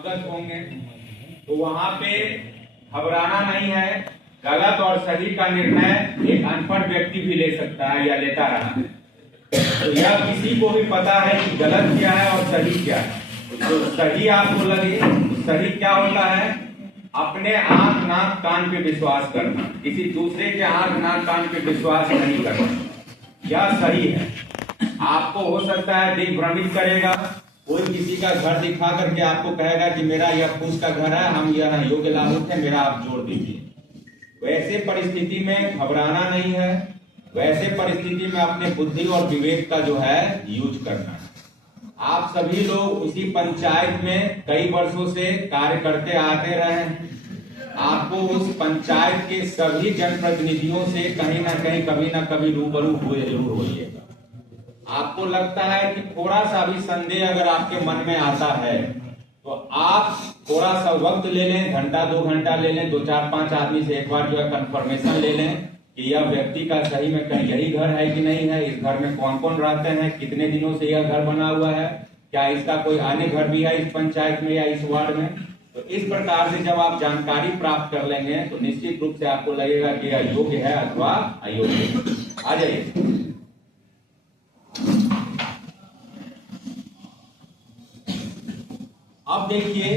अवगत होंगे, तो वहां पे घबराना नहीं है। गलत और सही का निर्णय एक अनपढ़ व्यक्ति भी ले सकता है या लेता रहा है। तो यह किसी को भी पता है कि गलत क्या है और सही क्या है। तो सही आपको लगे, तो सही क्या होता है? अपने आंख नाक कान पे विश्वास करना, किसी दूसरे के आंख नाक कान पे विश्वास नहीं करना, यह सही है। आपको हो सकता है दिल भ्रमित करेगा, कोई किसी का घर दिखा करके आपको कहेगा कि मेरा यह फूस का घर है, हम यह योग्य लाभुक है, मेरा आप जोड़ दीजिए। वैसे परिस्थिति में घबराना नहीं है, वैसे परिस्थिति में अपने बुद्धि और विवेक का जो है यूज करना है। आप सभी लोग उसी पंचायत में कई वर्षों से कार्य करते आते रहे हैं। आपको उस पंचायत के सभी जनप्रतिनिधियों से कहीं ना कहीं कभी ना कभी रूबरू हुए जरूर होइएगा। आपको लगता है कि थोड़ा सा भी संदेह अगर आपके मन में आता है तो आप थोड़ा सा वक्त ले लें, घंटा 2 घंटा ले लें, 2-4-5 आदमी से एक बार जो है कंफर्मेशन ले लें कि यह व्यक्ति का सही में कहीं यही घर है कि नहीं है, इस घर में कौन कौन रहते हैं, कितने दिनों से यह घर बना हुआ है, क्या इसका कोई अन्य घर भी है इस पंचायत में या इस वार्ड में। तो इस प्रकार से जब आप जानकारी प्राप्त कर लेंगे तो निश्चित रूप से आपको लगेगा कि यह योग्य है अथवा अयोग्य। आ जाइए। अब देखिए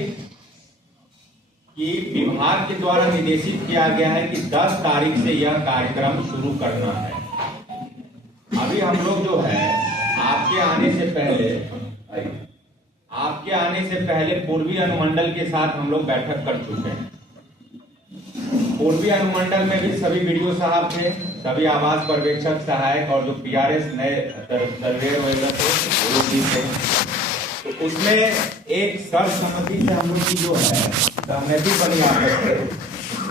कि विभाग के द्वारा निर्देशित किया गया है कि 10 तारीख से यह कार्यक्रम शुरू करना है। अभी हम लोग जो है आपके आने से पहले पूर्वी अनुमंडल के साथ हम लोग बैठक कर चुके हैं। पूर्वी अनुमंडल में भी सभी वीडियो साहब थे, सभी आवास पर्यवेक्षक सहायक और जो PRS नए सर्वेयर वगैरह थे वो भी थे। तो उसमें एक सर्वसम्मति से हम लोग की जो है सहमति बनी है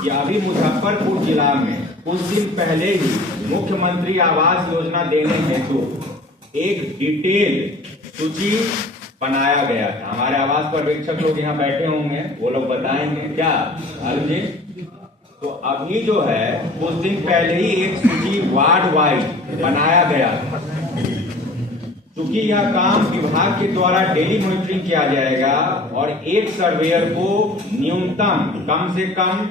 कि अभी मुजफ्फरपुर जिला में कुछ दिन पहले ही मुख्यमंत्री आवास योजना देने हेतु एक डिटेल सूची बनाया गया था। हमारे आवास पर्यवेक्षक लोग यहाँ बैठे होंगे, वो लोग बताएंगे क्या अर्जुन जी। तो अभी जो है कुछ दिन पहले ही एक सूची वार्ड वाइज बनाया गया था। चूंकि यह काम विभाग के द्वारा डेली मॉनिटरिंग किया जाएगा और एक सर्वेयर को न्यूनतम कम से कम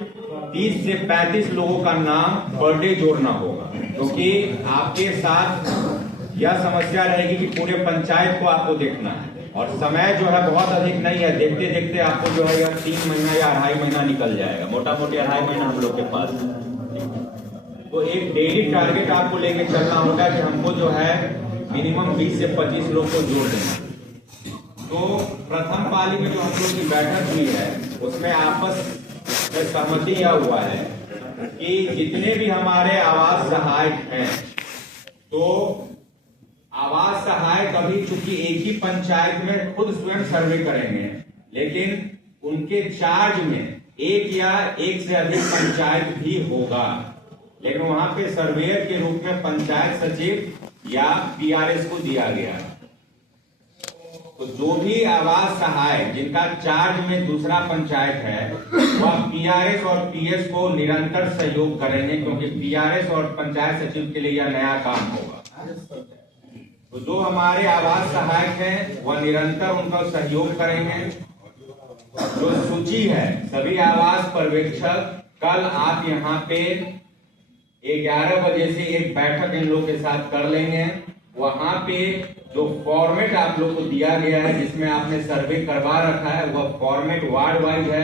30 से 35 लोगों का नाम पर डे जोड़ना होगा, क्योंकि आपके साथ यह समस्या रहेगी कि पूरे पंचायत को आपको देखना है और समय जो है बहुत अधिक नहीं है। देखते देखते आपको जो है यह 3 महीना या 2.5 महीना निकल जाएगा, मोटा मोटी 2.5 महीना हम लोग के पास। तो एक डेली टारगेट आपको लेके चलना होगा कि हमको जो है मिनिमम 20 से 25 लोग को जोड़ देना। तो प्रथम पाली में जो हम लोग की बैठक हुई है उसमें आपस में सहमति यह हुआ है कि जितने भी हमारे आवास सहायक हैं, तो आवास सहायक अभी चूंकि एक ही पंचायत में खुद स्वयं सर्वे करेंगे, लेकिन उनके चार्ज में एक या एक से अधिक पंचायत भी होगा। लेकिन वहां पे सर्वेयर के रूप में पंचायत सचिव या PRS को दिया गया। तो जो भी आवास सहायक जिनका चार्ज में दूसरा पंचायत है वह PRS और PS को निरंतर सहयोग करेंगे, क्योंकि PRS और पंचायत सचिव के लिए यह नया काम होगा। तो जो हमारे आवास सहायक हैं वह निरंतर उनका सहयोग करेंगे। जो सूची है सभी आवास पर्यवेक्षक कल आप यहाँ पे 11 बजे से एक बैठक इन लोग के साथ कर लेंगे। वहां पे जो फॉर्मेट आप लोग को दिया गया है जिसमें आपने सर्वे करवा रखा है वह फॉर्मेट वार्ड वाइज है।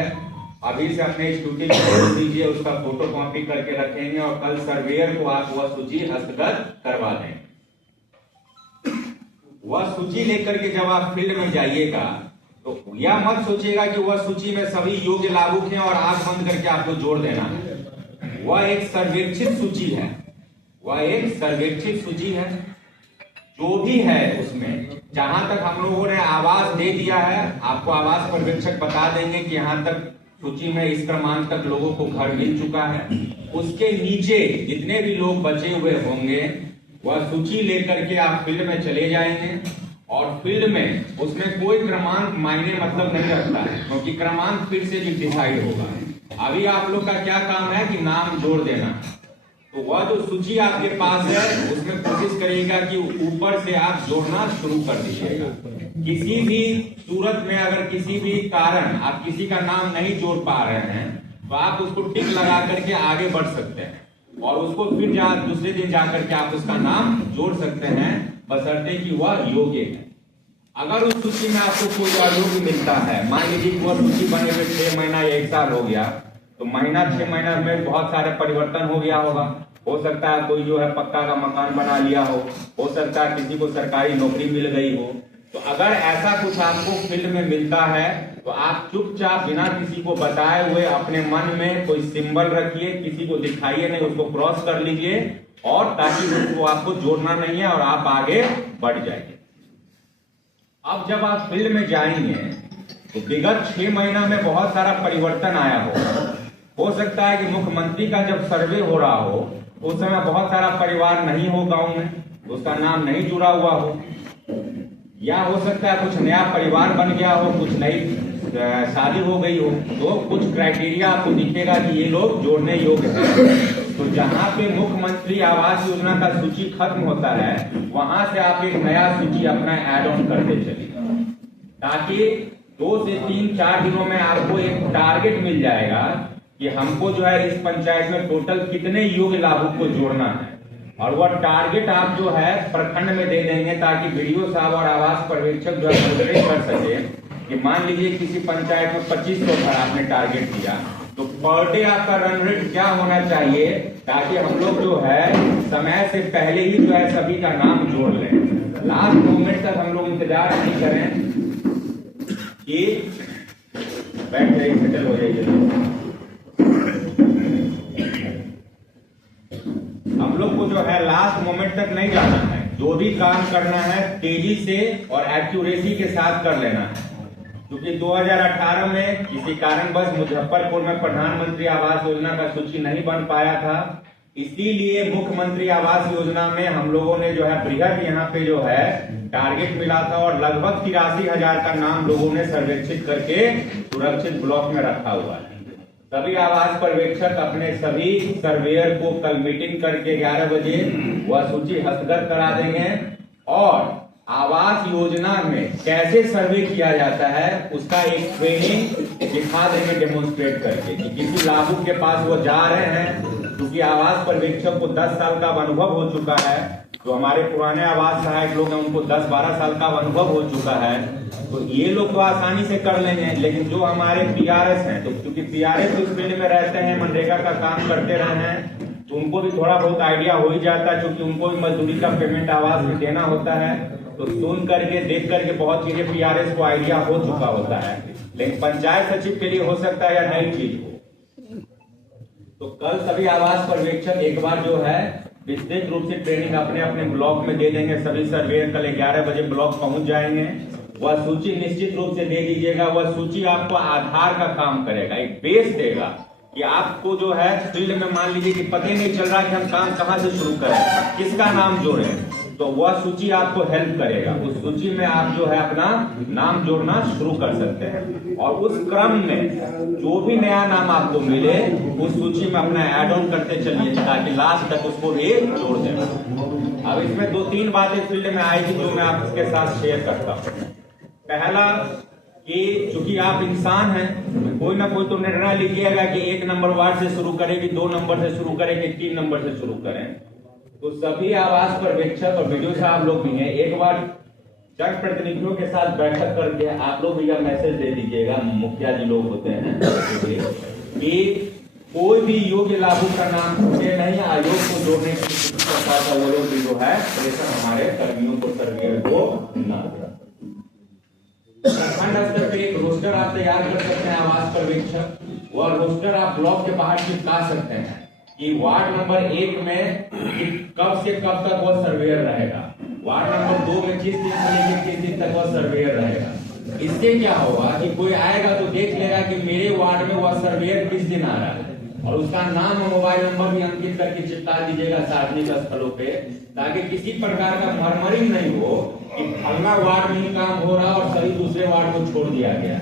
अभी से अपने स्टूडियो में दीजिए, उसका फोटो कॉपी करके रखेंगे और कल सर्वेयर को आप वह सूची हस्तगत करवा देंगे। वह सूची लेकर के जब आप फील्ड में जाइएगा तो यह मत सोचिएगा कि वह सूची में सभी योग्य लाभुक हैं और आंख बंद करके आपको जोड़ देना है। वह एक सर्वेक्षित सूची है, वह एक सर्वेक्षित सूची है। जो भी है उसमें जहां तक हम लोगों ने आवास दे दिया है, आपको आवास पर्यवेक्षक बता देंगे कि यहाँ तक सूची में इस क्रमांक तक लोगों को घर मिल चुका है। उसके नीचे जितने भी लोग बचे हुए होंगे वह सूची लेकर के आप फील्ड में चले जाएंगे और फील्ड में उसमें कोई क्रमांक मायने मतलब नहीं रखता है, क्योंकि क्रमांक फिर से डिसाइड होगा। अभी आप लोग का क्या काम है कि नाम जोड़ देना। तो वह जो सूची आपके पास है उसमें कोशिश करिएगा कि ऊपर से आप जोड़ना शुरू कर दीजिएगा। किसी भी सूरत में अगर किसी भी कारण आप किसी का नाम नहीं जोड़ पा रहे हैं तो आप उसको टिक लगा करके आगे बढ़ सकते हैं और उसको फिर दूसरे दिन जाकर के आप उसका नाम जोड़ सकते हैं, बशर्ते कि वह योग्य है। अगर उस सूची में आपको कोई अयोग्य मिलता है, मान लीजिए कि वह सूची बने हुए 6 महीना या 1 साल हो गया, तो महीना 6 महीना में बहुत सारे परिवर्तन हो गया होगा। हो सकता है कोई जो है पक्का का मकान बना लिया हो सकता है किसी को सरकारी नौकरी मिल गई हो। तो अगर ऐसा कुछ आपको फील्ड में मिलता है तो आप चुपचाप बिना किसी को बताए हुए अपने मन में कोई सिंबल रखिए, किसी को दिखाइए नहीं, उसको क्रॉस कर लीजिए और ताकि उसको आपको जोड़ना नहीं है और आप आगे बढ़ जाएंगे। अब जब आप फील्ड में जाएंगे तो विगत 6 महीना में बहुत सारा परिवर्तन आया हो सकता है कि मुख्यमंत्री का जब सर्वे हो रहा हो उस समय बहुत सारा परिवार नहीं हो गांव में, उसका नाम नहीं जुड़ा हुआ हो, या हो सकता है कुछ नया परिवार बन गया हो, कुछ नई शादी हो गई हो, तो कुछ क्राइटेरिया आपको दिखेगा कि ये लोग जोड़ने योग्य हैं। तो जहां पे मुख्यमंत्री आवास योजना का सूची खत्म होता है वहां से आप एक नया सूची अपना ऐड ऑन करते चलिए, ताकि 2 से 3-4 दिनों में आपको एक टारगेट मिल जाएगा कि हमको जो है इस पंचायत में टोटल कितने योग्य लाभुक को जोड़ना है, और वह टारगेट आप जो है प्रखंड में दे देंगे ताकि वीडियो साहब और आवास पर्यवेक्षक जो है मॉनिटरिंग कर सके कि मान लीजिए किसी पंचायत में 2500 घर आपने टारगेट दिया, तो पर डे आपका रन रेट क्या होना चाहिए, ताकि हम लोग जो है समय से पहले ही जो है सभी का नाम जोड़ लें। लास्ट मोमेंट तक हम लोग इंतजार नहीं करें कि बैठ जाइए, सेटल हो जाइए। हम लोग को जो है लास्ट मोमेंट तक नहीं जाना है, जो भी काम करना है तेजी से और एक्यूरेसी के साथ कर लेना है। क्योंकि 2018 में किसी कारणवश मुजफ्फरपुर में प्रधानमंत्री आवास योजना का सूची नहीं बन पाया था, इसीलिए मुख्यमंत्री आवास योजना में हम लोगों ने जो है बृहद यहाँ पे जो है टारगेट मिला था और लगभग 83,000 का नाम लोगों ने सर्वेक्षित करके सुरक्षित ब्लॉक में रखा हुआ है। सभी आवास पर्यवेक्षक अपने सभी सर्वेयर को कल मीटिंग करके 11 बजे वह सूची हस्तगत करा देंगे और आवास योजना में कैसे सर्वे किया जाता है उसका एक ट्रेनिंग दिखा देंगे डेमोन्स्ट्रेट करके कि किसी लाभुक के पास वो जा रहे हैं, क्योंकि आवास पर्यवेक्षक को 10 साल का अनुभव हो चुका है, जो हमारे पुराने आवास सहायक लोग हैं उनको 10-12 साल का अनुभव हो चुका है, तो ये लोग तो आसानी से कर लेंगे। लेकिन जो हमारे पीआरएस हैं, तो क्योंकि पीआरएस उस फील्ड में रहते हैं, मनरेगा का काम करते रहे हैं, तो उनको भी थोड़ा बहुत आइडिया हो ही जाता है, क्योंकि उनको भी मजदूरी का पेमेंट आवास में देना होता है, तो सुन करके देख करके बहुत चीजें पीआरएस को आइडिया हो चुका होता है। लेकिन पंचायत सचिव के लिए हो सकता है या नई चीज हो। तो कल सभी आवास पर्यवेक्षक एक बार जो है विस्तृत रूप से ट्रेनिंग अपने अपने ब्लॉक में दे देंगे। सभी सर्वेयर कल 11 बजे ब्लॉक पहुंच जाएंगे। वह सूची निश्चित रूप से दे दीजिएगा। वह सूची आपको आधार का काम करेगा, एक बेस देगा कि आपको जो है फील्ड में मान लीजिए कि पता ही नहीं चल रहा कि हम काम कहां से शुरू करें, किसका नाम जोड़ें, तो वह सूची आपको हेल्प करेगा। उस सूची में आप जो है अपना नाम जोड़ना शुरू कर सकते हैं और उस क्रम में जो भी नया नाम आपको मिले उस सूची में अपना ऐड ऑन करते चलिए ताकि लास्ट तक उसको भी जोड़ दें। अब इसमें 2-3 बातें फील्ड में आएगी जो मैं आपके साथ शेयर करता हूँ। पहला कि चूंकि आप इंसान हैं तो कोई ना कोई तो निर्णय लीजिएगा कि 1 नंबर वार्ड से शुरू करें कि 2 नंबर से शुरू करें कि 3 नंबर से शुरू करें। तो सभी आवास पर्यवेक्षक और वीडियो साहब लोग भी हैं, एक बार जनप्रतिनिधियों के साथ बैठक करके आप लोग भी यह मैसेज दे दीजिएगा, मुखिया जी लोग होते हैं, कि कोई भी योग्य लाभुक का नाम छूटे नहीं। आयोग को जोड़ने की सरकार का वो लोग भी जो है प्रेशर हमारे कर्मियों को सर्वेयर को न प्रखंड स्तर पे एक रोस्टर आप तैयार कर सकते हैं आवास पर्यवेक्षक। वह रोस्टर आप ब्लॉक के बाहर चिपका सकते हैं कि वार्ड नंबर 1 में कब से कब तक वह सर्वेयर रहेगा, वार्ड नंबर 2 में किस दिन से लेकर किस दिन तक वह सर्वेयर रहेगा। इससे क्या होगा कि कोई आएगा तो देख लेगा कि मेरे वार्ड में वह सर्वेयर किस दिन आ रहा है, और उसका नाम और मोबाइल नंबर भी अंकित करके चिपका दीजिएगा सार्वजनिक स्थलों पे, ताकि किसी प्रकार का मरमरिंग नहीं हो कि फलना वार्ड में ही काम हो रहा और सभी दूसरे वार्ड को छोड़ दिया गया।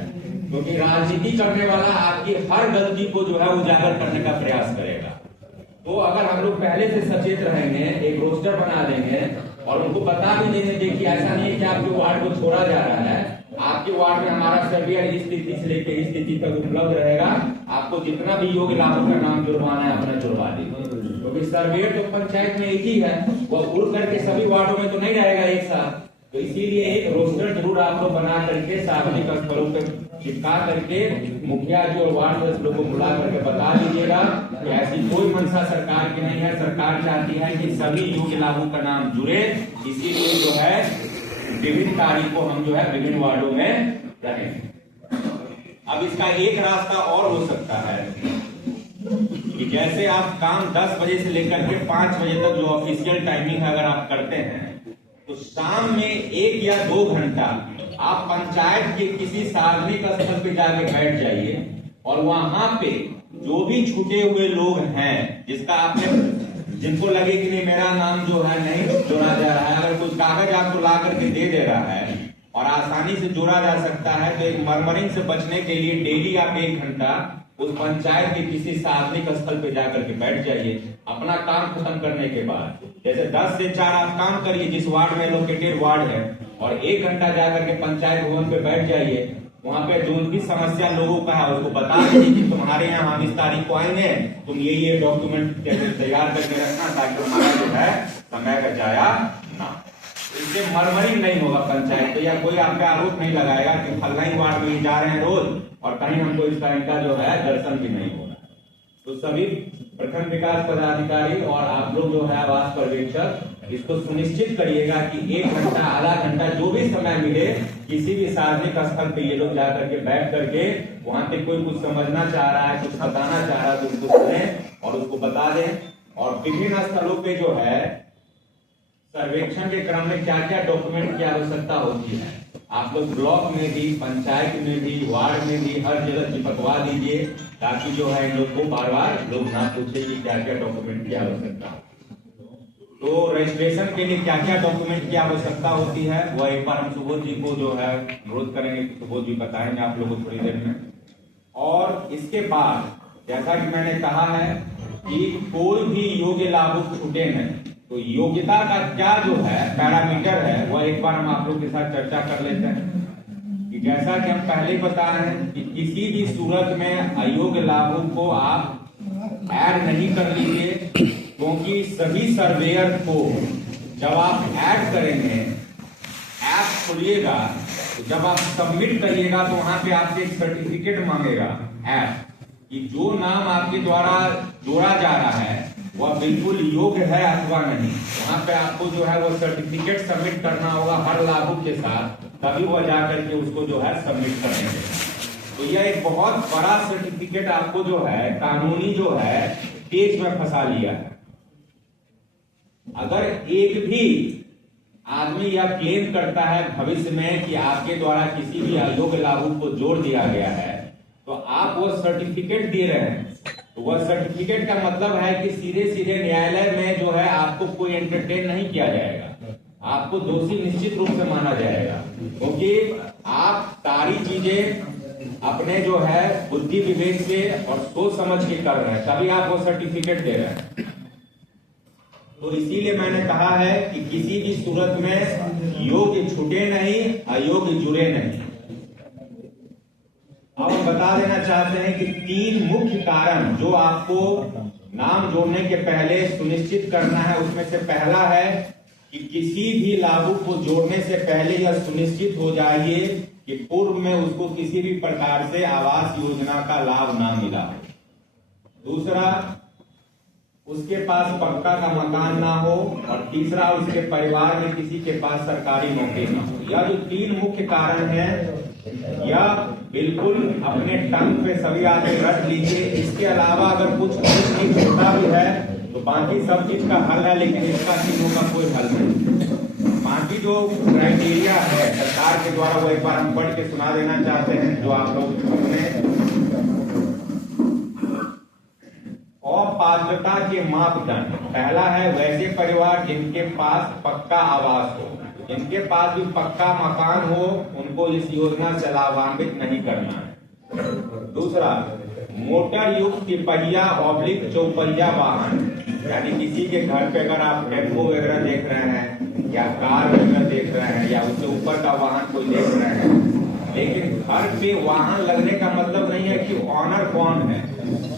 क्योंकि राजनीति करने वाला आपकी हर गलती को जो है उजागर करने का प्रयास करेगा। तो अगर हम लोग पहले से सचेत रहेंगे, एक रोस्टर बना देंगे और उनको बता भी देंगे कि ऐसा नहीं है कि आपके वार्ड को छोड़ा जा रहा है, आपके वार्ड में हमारा सर्वेयर इस स्थिति से लेकर इस स्थिति तक उपलब्ध रहेगा, आपको जितना भी योग्य लाभुक का नाम जुड़वाना है अपना जुड़वा दीजिए। क्योंकि सर्वेयर तो पंचायत में एक ही है, वह उड़ करके सभी वार्डों में तो नहीं रहेगा एक साथ, तो इसीलिए एक रोस्टर जरूर आप लोग बना करके सार्वजनिक स्थलों पे चिपका करके मुखिया जी और वार्ड सदस्य लोगों को बुला करके बता दीजिएगा कि ऐसी कोई मंशा सरकार की नहीं है। सरकार चाहती है कि सभी योग्य लाभुक का नाम जुड़े, इसीलिए जो है विभिन्न तारीख को हम जो है विभिन्न वार्डों में रहेंगे। अब इसका एक रास्ता और हो सकता है कि जैसे आप काम 10 बजे से लेकर के 5 बजे तक जो ऑफिशियल टाइमिंग है अगर आप करते हैं, तो शाम में 1 या 2 घंटा आप पंचायत के किसी सार्वजनिक स्थल पे जाके बैठ जाइए और वहां पे जो भी छूटे हुए लोग हैं जिसका आपने जिनको लगे कि नहीं मेरा नाम जो है नहीं जोड़ा जा रहा है, अगर कुछ कागज आपको ला करके दे रहा है और आसानी से जोड़ा जा सकता है, तो एक मर्मरिंग से बचने के लिए डेली आप 1 घंटा उस पंचायत के किसी सार्वजनिक स्थल पे जाकर के बैठ जाइए। अपना काम खत्म करने के बाद जैसे 10 से 4 आप काम करिए जिस वार्ड में लोकेटेड वार्ड है, और 1 घंटा जाकर के पंचायत भवन पे बैठ जाइए। वहां पे जो भी समस्या लोगों का है उसको बता दीजिए कि तुम्हारे यहाँ हम इस तारीख को आएंगे, तुम ये डॉक्यूमेंट तैयार करके रखना ताकि हमारा जो है समय का जाया ना। इससे मरमरी नहीं होगा पंचायत तो, या कोई आप पे आरोप नहीं लगाएगा कि फलानी वार्ड में जा रहे हैं रोज और कहीं हमको इस तरह का जो है दर्शन भी नहीं होगा। तो सभी प्रखंड विकास पदाधिकारी और आप लोग जो है आवास पर्यवेक्षक इसको सुनिश्चित करिएगा कि 1 घंटा आधा घंटा जो भी समय मिले किसी भी सार्वजनिक स्थल पे ये लोग जाकर के बैठ करके वहां पे कोई कुछ समझना चाह रहा है, कुछ बताना चाह रहा है तो उसको सुने और उसको बता दें। और विभिन्न स्थलों पे जो है सर्वेक्षण के क्रम में क्या क्या डॉक्यूमेंट की आवश्यकता होती है, आप लोग ब्लॉक में भी, पंचायत में भी, वार्ड में भी हर जगह चिपकवा दीजिए ताकि जो है इन लोग को बार बार लोग ना पूछे कि क्या क्या डॉक्यूमेंट की आवश्यकता है। तो रजिस्ट्रेशन के लिए क्या क्या डॉक्यूमेंट की आवश्यकता होती है वह एक बार हम सुबोध जी को जो है अनुरोध करेंगे, सुबोध जी बताएंगे आप लोगों को थोड़ी देर में। और इसके बाद जैसा कि मैंने कहा है कि कोई भी योग्य लाभुक छूटे नहीं, तो योग्यता का क्या जो है पैरामीटर है वह एक बार हम आप लोग के साथ चर्चा कर लेते हैं। कि जैसा कि हम पहले बता रहे हैं कि किसी भी सूरत में अयोग्य लाभुक को आप ऐड नहीं कर लीजिए, क्योंकि सभी सर्वेयर को जब आप ऐड करेंगे, ऐप खोलिएगा तो जब आप सबमिट करिएगा तो वहां पे आपसे एक सर्टिफिकेट मांगेगा ऐप कि जो नाम आपके द्वारा जोड़ा जा रहा है वह बिल्कुल योग्य है अथवा नहीं। वहां पे आपको जो है वो सर्टिफिकेट सबमिट करना होगा हर लाभुक के साथ, तभी वह जाकर के उसको जो है सबमिट करेंगे। तो यह एक बहुत बड़ा सर्टिफिकेट आपको जो है कानूनी जो है पेच में फंसा लिया है। अगर एक भी आदमी यह क्लेम करता है भविष्य में कि आपके द्वारा किसी भी अयोग्य लाभुक को जोड़ दिया गया है, तो आप वो सर्टिफिकेट दे रहे हैं, तो वह सर्टिफिकेट का मतलब है कि सीधे सीधे न्यायालय में जो है आपको कोई एंटरटेन नहीं किया जाएगा, आपको दोषी निश्चित रूप से माना जाएगा, क्योंकि आप सारी चीजें अपने जो है बुद्धि विवेक से और सोच समझ के कर रहे हैं, तभी आप वो सर्टिफिकेट दे रहे हैं। तो इसीलिए मैंने कहा है कि किसी भी सूरत में योग्य छूटे नहीं, अयोग्य जुड़े नहीं। अब हम बता देना चाहते हैं कि 3 मुख्य कारण जो आपको नाम जोड़ने के पहले सुनिश्चित करना है, उसमें से पहला है कि किसी भी लाभुक को जोड़ने से पहले यह सुनिश्चित हो जाइए कि पूर्व में उसको किसी भी प्रकार से आवास योजना का लाभ ना मिला हो। दूसरा, उसके पास पक्का का मकान ना हो, और तीसरा, उसके परिवार में किसी के पास सरकारी नौकरी ना हो। यह जो 3 मुख्य कारण है यह बिल्कुल अपने टंग पे सभी आदमी रख लीजिए। इसके अलावा अगर कुछ चीज छोटा भी है तो बाकी सब चीज का हल है, लेकिन इसका चीजों का कोई हल नहीं। बाकी जो क्राइटेरिया है सरकार के द्वारा वो एक बार हम पढ़ के सुना देना चाहते हैं, जो आप लोग अपने अपात्रता के मापदंड। पहला है वैसे परिवार जिनके पास पक्का आवास हो, जिनके पास भी पक्का मकान हो उनको इस योजना से लाभान्वित नहीं करना है। दूसरा, मोटर युक्त तिपहिया ऑब्लिक चौपहिया वाहन, यानी किसी के घर पे अगर आप टेम्पो वगैरह देख रहे हैं या कार वगैरह देख रहे हैं या उससे ऊपर का वाहन कोई देख रहे हैं, लेकिन घर पे वाहन लगने का मतलब नहीं है कि ऑनर कौन है,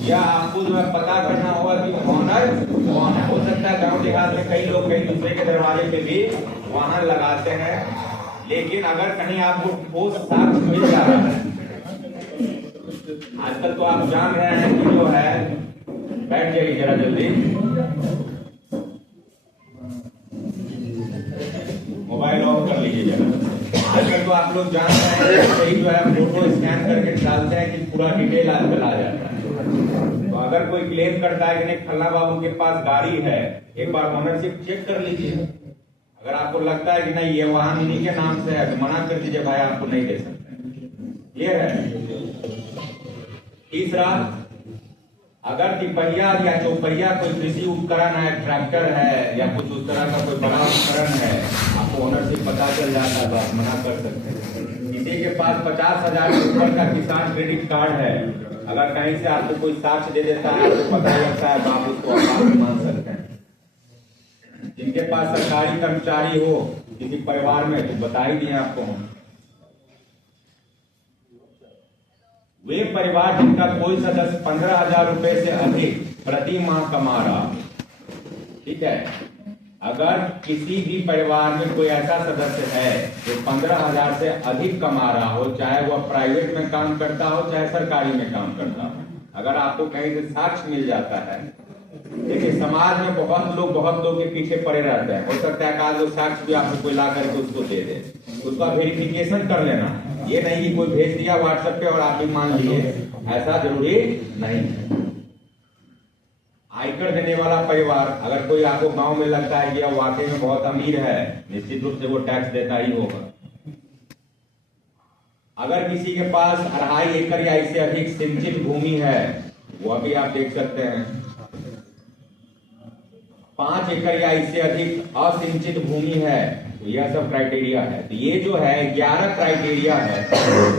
या आपको जो है पता करना होगा कि ऑनर कौन है। हो सकता है गांव देहात में कई लोग कई दूसरे के दरवाजे पे भी वाहन लगाते हैं, लेकिन अगर कहीं आपको ठोस साक्ष्य मिल जा रहा है, आजकल तो आप जान रहे हैं कि जो है, बैठ जाइए जरा जल्दी, मोबाइल ऑफ कर लीजिए जरा। आजकल तो आप लोग जान रहे हैं कि जो है फोटो स्कैन करके डालते हैं कि पूरा डिटेल आजकल आ जाता है। तो अगर कोई क्लेम करता है कि नहीं फल्ला बाबू के पास गाड़ी है, एक बार ओनरशिप चेक कर लीजिए। अगर आपको लगता है कि नहीं ये वाहन इन्हीं के नाम से है तो मना कर दीजिए, भाई आपको नहीं दे सकते। ये है। तीसरा, अगर तिपहिया या चौपहिया कोई कृषि उपकरण है, ट्रैक्टर है या कुछ उस तरह का कोई बड़ा उपकरण है, आपको ओनरशिप पता चल जाता है तो आप मना कर सकते हैं। किसी के पास 50,000 के ऊपर का किसान क्रेडिट कार्ड है, अगर कहीं से आपको कोई साक्ष्य दे देता है, आपको पता लगता है तो आप उसको अपराध मान सकते हैं। जिनके पास सरकारी कर्मचारी हो किसी परिवार में तो बता ही दिए आपको, वे परिवार जिनका कोई सदस्य 15,000 रुपए से अधिक प्रति माह कमा रहा, ठीक है, अगर किसी भी परिवार में कोई ऐसा सदस्य है जो 15,000 से अधिक कमा रहा हो, चाहे वह प्राइवेट में काम करता हो चाहे सरकारी में काम करता हो, अगर आपको कहीं से साक्ष्य मिल जाता है, देखिए समाज में बहुत लोग के पीछे पड़े रहते हैं, हो सकता है आज वो साक्ष्य भी आपको कोई ला करके उसको दे दे, उसका वेरिफिकेशन कर लेना। ये नहीं कि कोई भेज दिया व्हाट्सएप पे और आप भी मान लिए, ऐसा जरूरी नहीं है। आयकर देने वाला परिवार, अगर कोई आपको गांव में लगता है कि यह वाकई में बहुत अमीर है, निश्चित रूप से वो टैक्स देता ही होगा। अगर किसी के पास 2.5 एकड़ या इससे अधिक सिंचित भूमि है, वह भी आप देख सकते हैं। 5 एकड़ या इससे अधिक असिंचित भूमि है, तो यह सब क्राइटेरिया है। तो ये जो है 11 क्राइटेरिया है,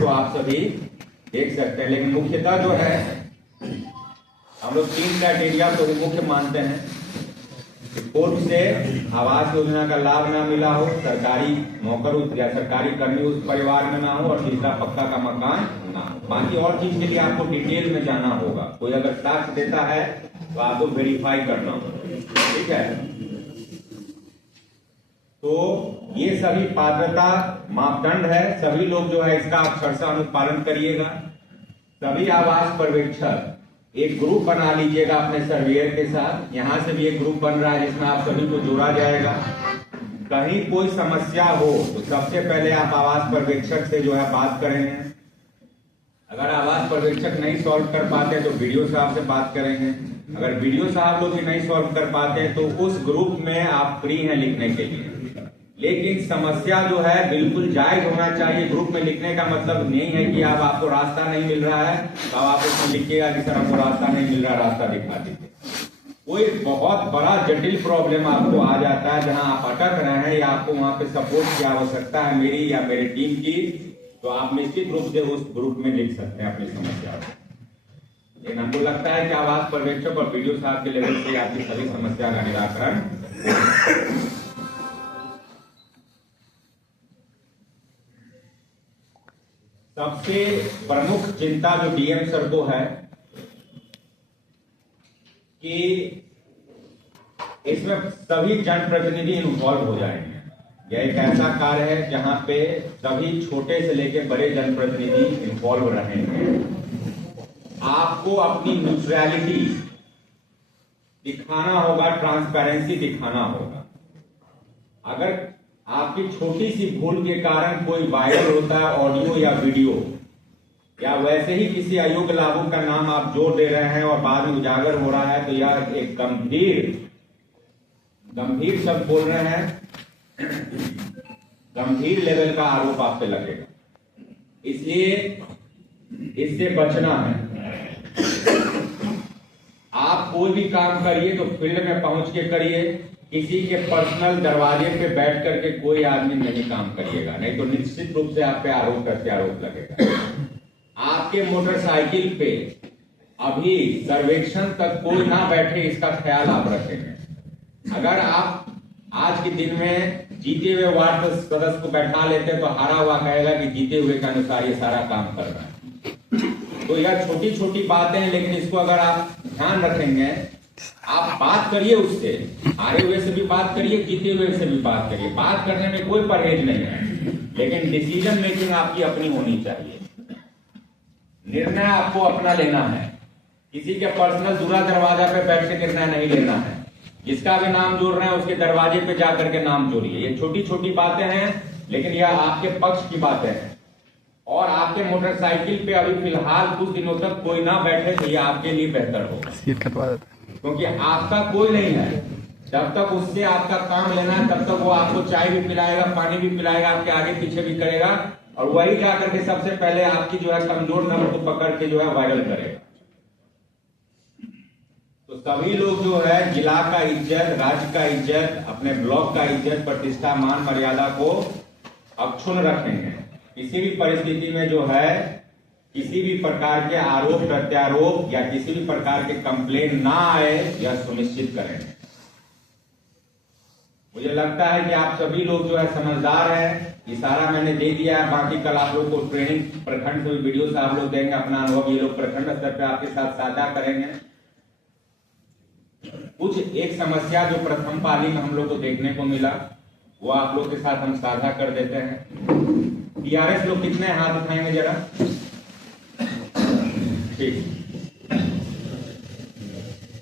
तो आप सभी देख सकते हैं। लेकिन मुख्यतः जो है हम लोग 3 क्राइटेरिया को मुख्य मानते हैं। पूर्व से आवास योजना का लाभ ना मिला हो, सरकारी नौकर या सरकारी कर्मी उस परिवार में ना हो, और तीसरा पक्का का मकान ना हो। बाकी और चीज के लिए आपको डिटेल में जाना होगा। कोई अगर साक्ष्य देता है तो आपको वेरीफाई करना होगा, ठीक है। तो ये सभी पात्रता मापदंड है, सभी लोग जो है इसका अक्षरशः अनुपालन करिएगा। सभी आवास पर्यवेक्षक एक ग्रुप बना लीजिएगा अपने सर्वेयर के साथ। यहां से भी एक ग्रुप बन रहा है जिसमें आप सभी को जोड़ा जाएगा। कहीं कोई समस्या हो तो सबसे पहले आप आवास पर्यवेक्षक से जो है बात करेंगे। अगर आवास पर्यवेक्षक नहीं सॉल्व कर पाते तो वीडियो साहब से बात करेंगे। अगर वीडियो साहब लोग भी नहीं सॉल्व कर पाते तो उस ग्रुप में आप फ्री हैं लिखने के लिए। लेकिन समस्या जो है बिल्कुल जायज होना चाहिए। ग्रुप में लिखने का मतलब नहीं है कि अब आपको रास्ता नहीं मिल रहा है तो आप उसमें लिखिएगा कि सर हमको रास्ता नहीं मिल रहा, रास्ता दिखा दीजिए। कोई बहुत बड़ा जटिल प्रॉब्लम आपको आ जाता है जहां आप अटक रहे हैं या आपको वहां पे सपोर्ट की आवश्यकता है मेरी या मेरी टीम की, तो आप निश्चित रूप से उस ग्रुप में लिख सकते हैं अपनी समस्या को। लेकिन हमको लगता है कि आवास पर्यवेक्षक और वीडियो साहब के लेवल से आपकी सभी समस्या का निराकरण। सबसे प्रमुख चिंता जो डीएम सर को है कि इसमें सभी जनप्रतिनिधि इन्वॉल्व हो जाएंगे। यह एक ऐसा कार्य है जहां पे सभी छोटे से लेकर बड़े जनप्रतिनिधि इन्वॉल्व रहेंगे। आपको अपनी न्यूट्रलिटी दिखाना होगा, ट्रांसपेरेंसी दिखाना होगा। अगर आपकी छोटी सी भूल के कारण कोई वायरल होता है ऑडियो या वीडियो, या वैसे ही किसी अयोग्य लाभुक का नाम आप जोड़ दे रहे हैं और बाद में उजागर हो रहा है, तो यह एक गंभीर शब्द बोल रहे हैं, गंभीर लेवल का आरोप आप पे लगेगा। इसलिए इससे बचना है। आप कोई भी काम करिए तो फील्ड में पहुंच के करिए। किसी के पर्सनल दरवाजे पे बैठ करके कोई आदमी नहीं काम करिएगा, नहीं तो निश्चित रूप से आप पे आरोप प्रत्यारोप लगेगा। आप आपके मोटरसाइकिल पे अभी सर्वेक्षण तक कोई ना बैठे, इसका ख्याल आप रखेंगे। अगर आप आज के दिन में जीते हुए वार्ड सदस्य को बैठा लेते तो हारा हुआ कहेगा कि जीते हुए के अनुसार ये सारा काम कर रहा है। तो यह छोटी छोटी बातें हैं, लेकिन इसको अगर आप ध्यान रखेंगे, आप बात करिए उससे, हारे हुए से भी बात करिए, जीते हुए से भी बात करिए। बात करने में कोई परहेज नहीं है, लेकिन डिसीजन मेकिंग आपकी अपनी होनी चाहिए। निर्णय आपको अपना लेना है, किसी के पर्सनल दूरा दरवाजा पे बैठ के निर्णय नहीं लेना है। जिसका भी नाम जोड़ रहे हैं उसके दरवाजे पे जाकर के नाम जोड़िए। ये छोटी छोटी बातें हैं, लेकिन यह आपके पक्ष की बातें हैं। और आपके मोटरसाइकिल पे अभी फिलहाल कुछ दिनों तक कोई ना बैठे तो ये आपके लिए बेहतर होगा, क्योंकि आपका कोई नहीं है। जब तक उससे आपका काम लेना है तब तक वो आपको चाय भी पिलाएगा, पानी भी पिलाएगा, आपके आगे पीछे भी करेगा, और वही जाकर के सबसे पहले आपकी जो है कमजोर नंबर को पकड़ के जो है वायरल करेगा। तो सभी लोग जो है जिला का इज्जत, राज्य का इज्जत, अपने ब्लॉक का इज्जत, प्रतिष्ठा, मान मर्यादा को अक्षुण्ण रखेंगे। किसी भी परिस्थिति में जो है किसी भी प्रकार के आरोप प्रत्यारोप या किसी भी प्रकार के कंप्लेन ना आए, यह सुनिश्चित करेंगे। मुझे लगता है कि आप सभी लोग जो है समझदार हैं। इशारा मैंने दे दिया है, बाकी कल आप लोग को ट्रेनिंग प्रखंड से वीडियो से आप लोग देंगे, अपना अनुभव ये लोग प्रखंड स्तर पर आपके साथ साझा करेंगे। कुछ एक समस्या जो प्रथम पाली में हम लोग को देखने को मिला, वो आप लोग के साथ हम साझा कर देते हैं। टीआरएस लोग कितने हाथ उठाएंगे जरा? ठीक।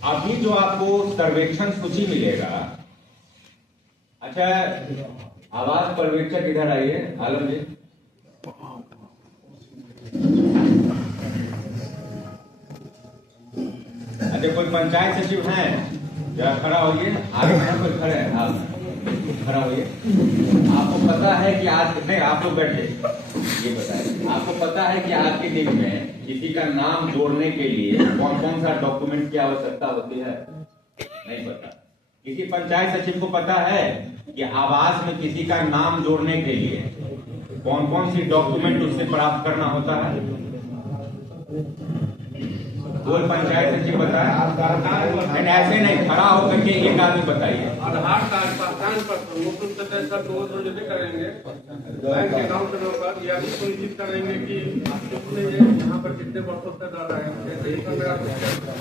अभी जो आपको सर्वेक्षण सूची मिलेगा, अच्छा आवाज पर्यवेक्षक इधर आइए, आलम जी। अच्छा कोई पंचायत सचिव है? जरा खड़ा होइए, आगे कोई खड़े हैं, आप खड़ा होइए। आपको पता है कि आज नहीं, आप लोग बैठे, ये बताइए, आपको पता है कि आज के दिन में किसी का नाम जोड़ने के लिए कौन कौन सा डॉक्यूमेंट की आवश्यकता होती है? नहीं पता। किसी पंचायत सचिव को पता है कि आवास में किसी का नाम जोड़ने के लिए कौन कौन सी डॉक्यूमेंट उससे प्राप्त करना होता है? कोई पंचायत सचिव बताए? ऐसे नहीं, खड़ा होकर के एक आदमी बताइए। आधार कार्ड, पहचान पत्र, मुख्य सदस्य को जब करेंगे, बैंक अकाउंट नंबर, या भी सुनिश्चित करेंगे कि यहाँ पर कितने वर्षों से रह रहे हैं। जैसे मेरा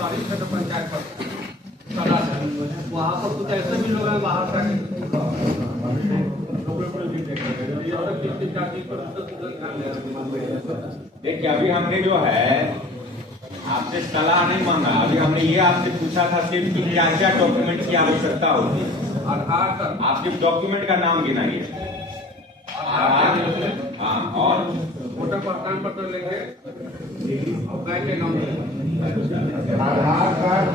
तारीख है तो पंचायत पत्र वहाँ पर कुछ ऐसे भी लोग हैं बाहर का देखिए, अभी हमने जो है आपसे सलाह नहीं मांगा, अभी हमने ये आपसे पूछा था सिर्फ कि क्या क्या डॉक्यूमेंट की आवश्यकता होती है। आधार कार्ड, आपके डॉक्यूमेंट का नाम गिनाइए। आधार, हाँ, और वोटर पहचान पत्र लेंगे, और बैंक अकाउंट, आधार कार्ड,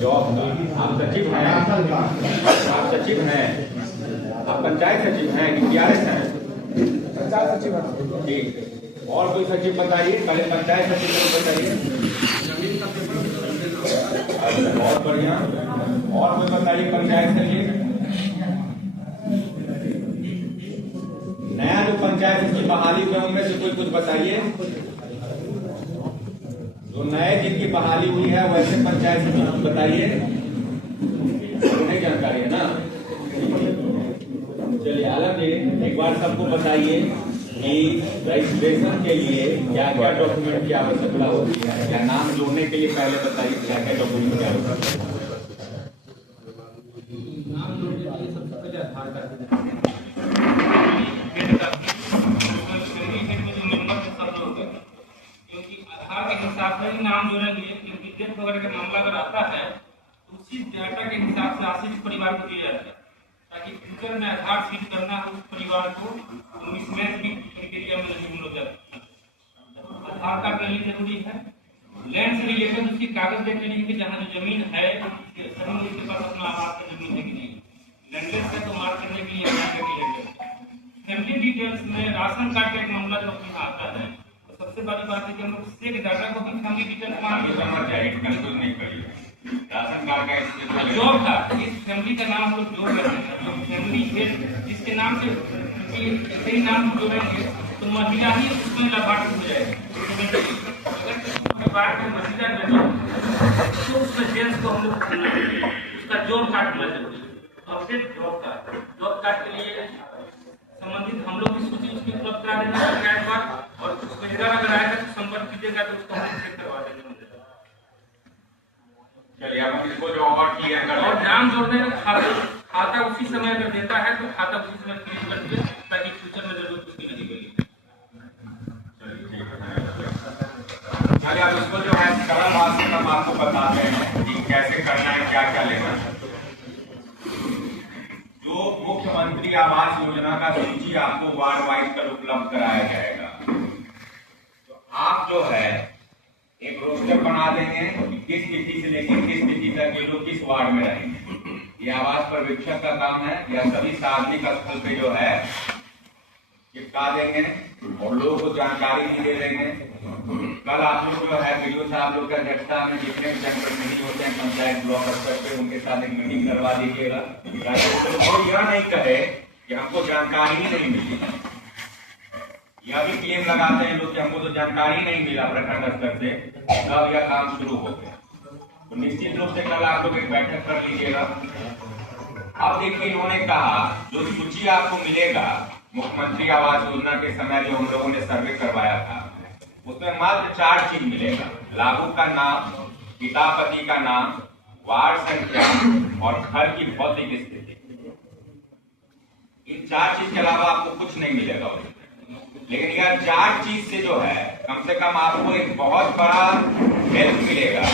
जॉब का। आप सचिव हैं? आप सचिव हैं? आप पंचायत सचिव हैं कि टीआरएस हैं? पंचायत सचिव। ठीक, और कोई सचिव बताइए, पहले पंचायत सचिव को बताइए। अच्छा, बहुत बढ़िया। और कोई बताइए पंचायत सचिव। नया जो पंचायत सचिव बहाली हुए उनमें से कोई कुछ बताइए। जो नए जिनकी बहाली हुई है वैसे पंचायत सचिव बताइए, नहीं जानकारी है ना? चलिए आलम जी, एक बार सबको बताइए कि रजिस्ट्रेशन के लिए क्या क्या डॉक्यूमेंट की आवश्यकता होती है, या नाम जोड़ने के लिए पहले बताइए क्या क्या डॉक्यूमेंट की आवश्यकता है। नाम जोड़ने के लिए सबसे पहले आधार कार्ड, क्योंकि आधार के हिसाब से ही नाम जोड़ेंगे। क्योंकि डेथ वगैरह का मामला अगर आता है तो उसी डाटा के हिसाब से आश्रित परिवार को दिया जाता है, ताकि फ्यूचर में आधार सीट करना हो उस परिवार को तो मिसमैच भी प्रक्रिया में नहीं हो जाता। आधार कार्ड के लिए जरूरी है। लैंड से रिलेटेड उसकी कागज देख लीजिए कि जहाँ जो जमीन है सभी लोग के पास अपना आवास का जमीन है कि नहीं। लैंडलेस है तो मार्क करने के लिए फैमिली डिटेल्स में राशन कार्ड का एक मामला जो यहाँ आता है, तो सबसे बड़ी बात है कि हम लोग सेक डाटा को भी फैमिली डिटेल्स मान के समझ जाए, कंफ्यूज नहीं करिए। राशन कार्ड का जॉब था, इस फैमिली का नाम हम लोग जोड़ रहे हैं, तो फैमिली जिसके नाम से सही नाम जोड़ेंगे तो महिला ही उसमें लाभार्थी हो जाएगी। अगर किसी परिवार में महिला नहीं है तो उसमें जेंट्स को हम लोग खोलना है, उसका जॉब कार्ड होना जरूरी है। अपडेट जॉब कार्ड के लिए संबंधित हम लोग की सूची उसकी उपलब्ध करा देंगे पंचायत द्वारा, और उसको एरर अगर आएगा तो संपर्क कीजिएगा तो उसको हम चेक करवा देंगे। चलिए अब इसको जो और क्लियर कर और नाम जोड़ने का खाता उसी समय अगर देता है तो खाता उसी समय क्लियर कर दिए, ताकि फ्यूचर में जरूरत उसकी नहीं पड़ेगी। चलिए अब इसको जो है सरल भाषा में हम आपको बताते हैं कि कैसे करना है, क्या क्या लेना है। जो मुख्यमंत्री आवास योजना का सूची आपको वार्ड वाइज कर उपलब्ध कराया जाएगा, तो आप जो है एक रोस्टर बना देंगे कि किस तिथि से लेकर किस तिथि तक ये लोग किस वार्ड में रहेंगे। ये आवास पर्यवेक्षक का काम है, या सभी सार्वजनिक स्थल पे जो है चिपका देंगे और लोगों को जानकारी भी दे देंगे। कल आप लोग जो है वीडियो से आप लोग की अध्यक्षता में जितने भी जनप्रतिनिधि होते हैं पंचायत ब्लॉक स्तर पे उनके साथ एक मीटिंग करवा दीजिएगा, और यह नहीं कहे कि हमको जानकारी ही नहीं मिली। यह भी क्लेम लगाते हैं लोग कि हमको तो जानकारी नहीं मिला प्रखंड स्तर से, तब यह काम शुरू हो गया। तो निश्चित रूप से कल आप लोग एक बैठक कर लीजिएगा। अब देखिए इन्होंने कहा जो सूची आपको मिलेगा मुख्यमंत्री आवास योजना के समय जो हम लोगों ने सर्वे करवाया था, उसमें मात्र 4 चीज मिलेगा। लाभुक का नाम, पिता पति का नाम, वार्ड संख्या और घर की भौतिक स्थिति। इन 4 चीज के अलावा आपको कुछ नहीं मिलेगा उसमें। लेकिन यह 4 चीज से जो है कम से कम आपको एक बहुत बड़ा हेल्प मिलेगा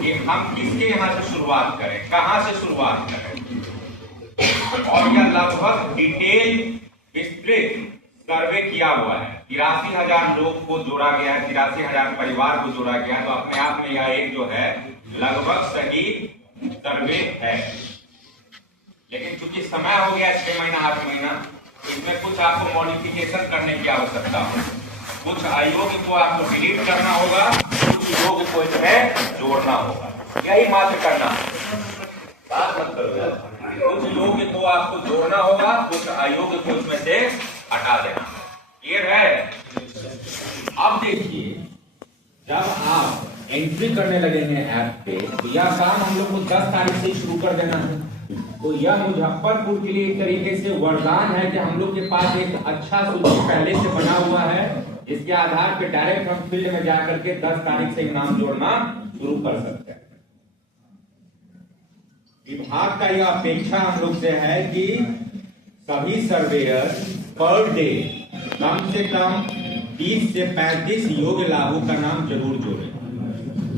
कि हम किसके यहाँ से शुरुआत करें, कहाँ से शुरुआत करें। और यह लगभग डिटेल विस्तृत सर्वे किया हुआ है। 83,000 लोग को जोड़ा गया है, 83,000 परिवार को जोड़ा गया है। तो अपने आप में यह एक जो है लगभग सही सर्वे है। लेकिन चूंकि समय हो गया 6 महीना 8 महीना, तो इसमें कुछ आपको मॉडिफिकेशन करने की आवश्यकता है। कुछ अयोग्य को आपको डिलीट करना होगा, कुछ योग्य को इसमें जोड़ना होगा। यही मात्र करना है, बात मत करो यार। कुछ योग्य को आपको जोड़ना होगा, कुछ अयोग्य को इसमें से हटा देना। क्लियर है? अब देखिए जब आप एंट्री करने लगेंगे ऐप पे, तो यह काम हम लोग को 10 तारीख से शुरू कर देना है। तो यह मुजफ्फरपुर के लिए एक तरीके से वरदान है कि हम लोग के पास एक अच्छा सूची पहले से बना हुआ है, जिसके आधार पे डायरेक्ट हम फील्ड में जाकर के 10 तारीख से नाम जोड़ना शुरू कर सकते हैं। विभाग का यह अपेक्षा हम लोग से है कि सभी सर्वेयर पर डे कम से कम 30 से 35 योग्य लाभुक का नाम जरूर जोड़ें।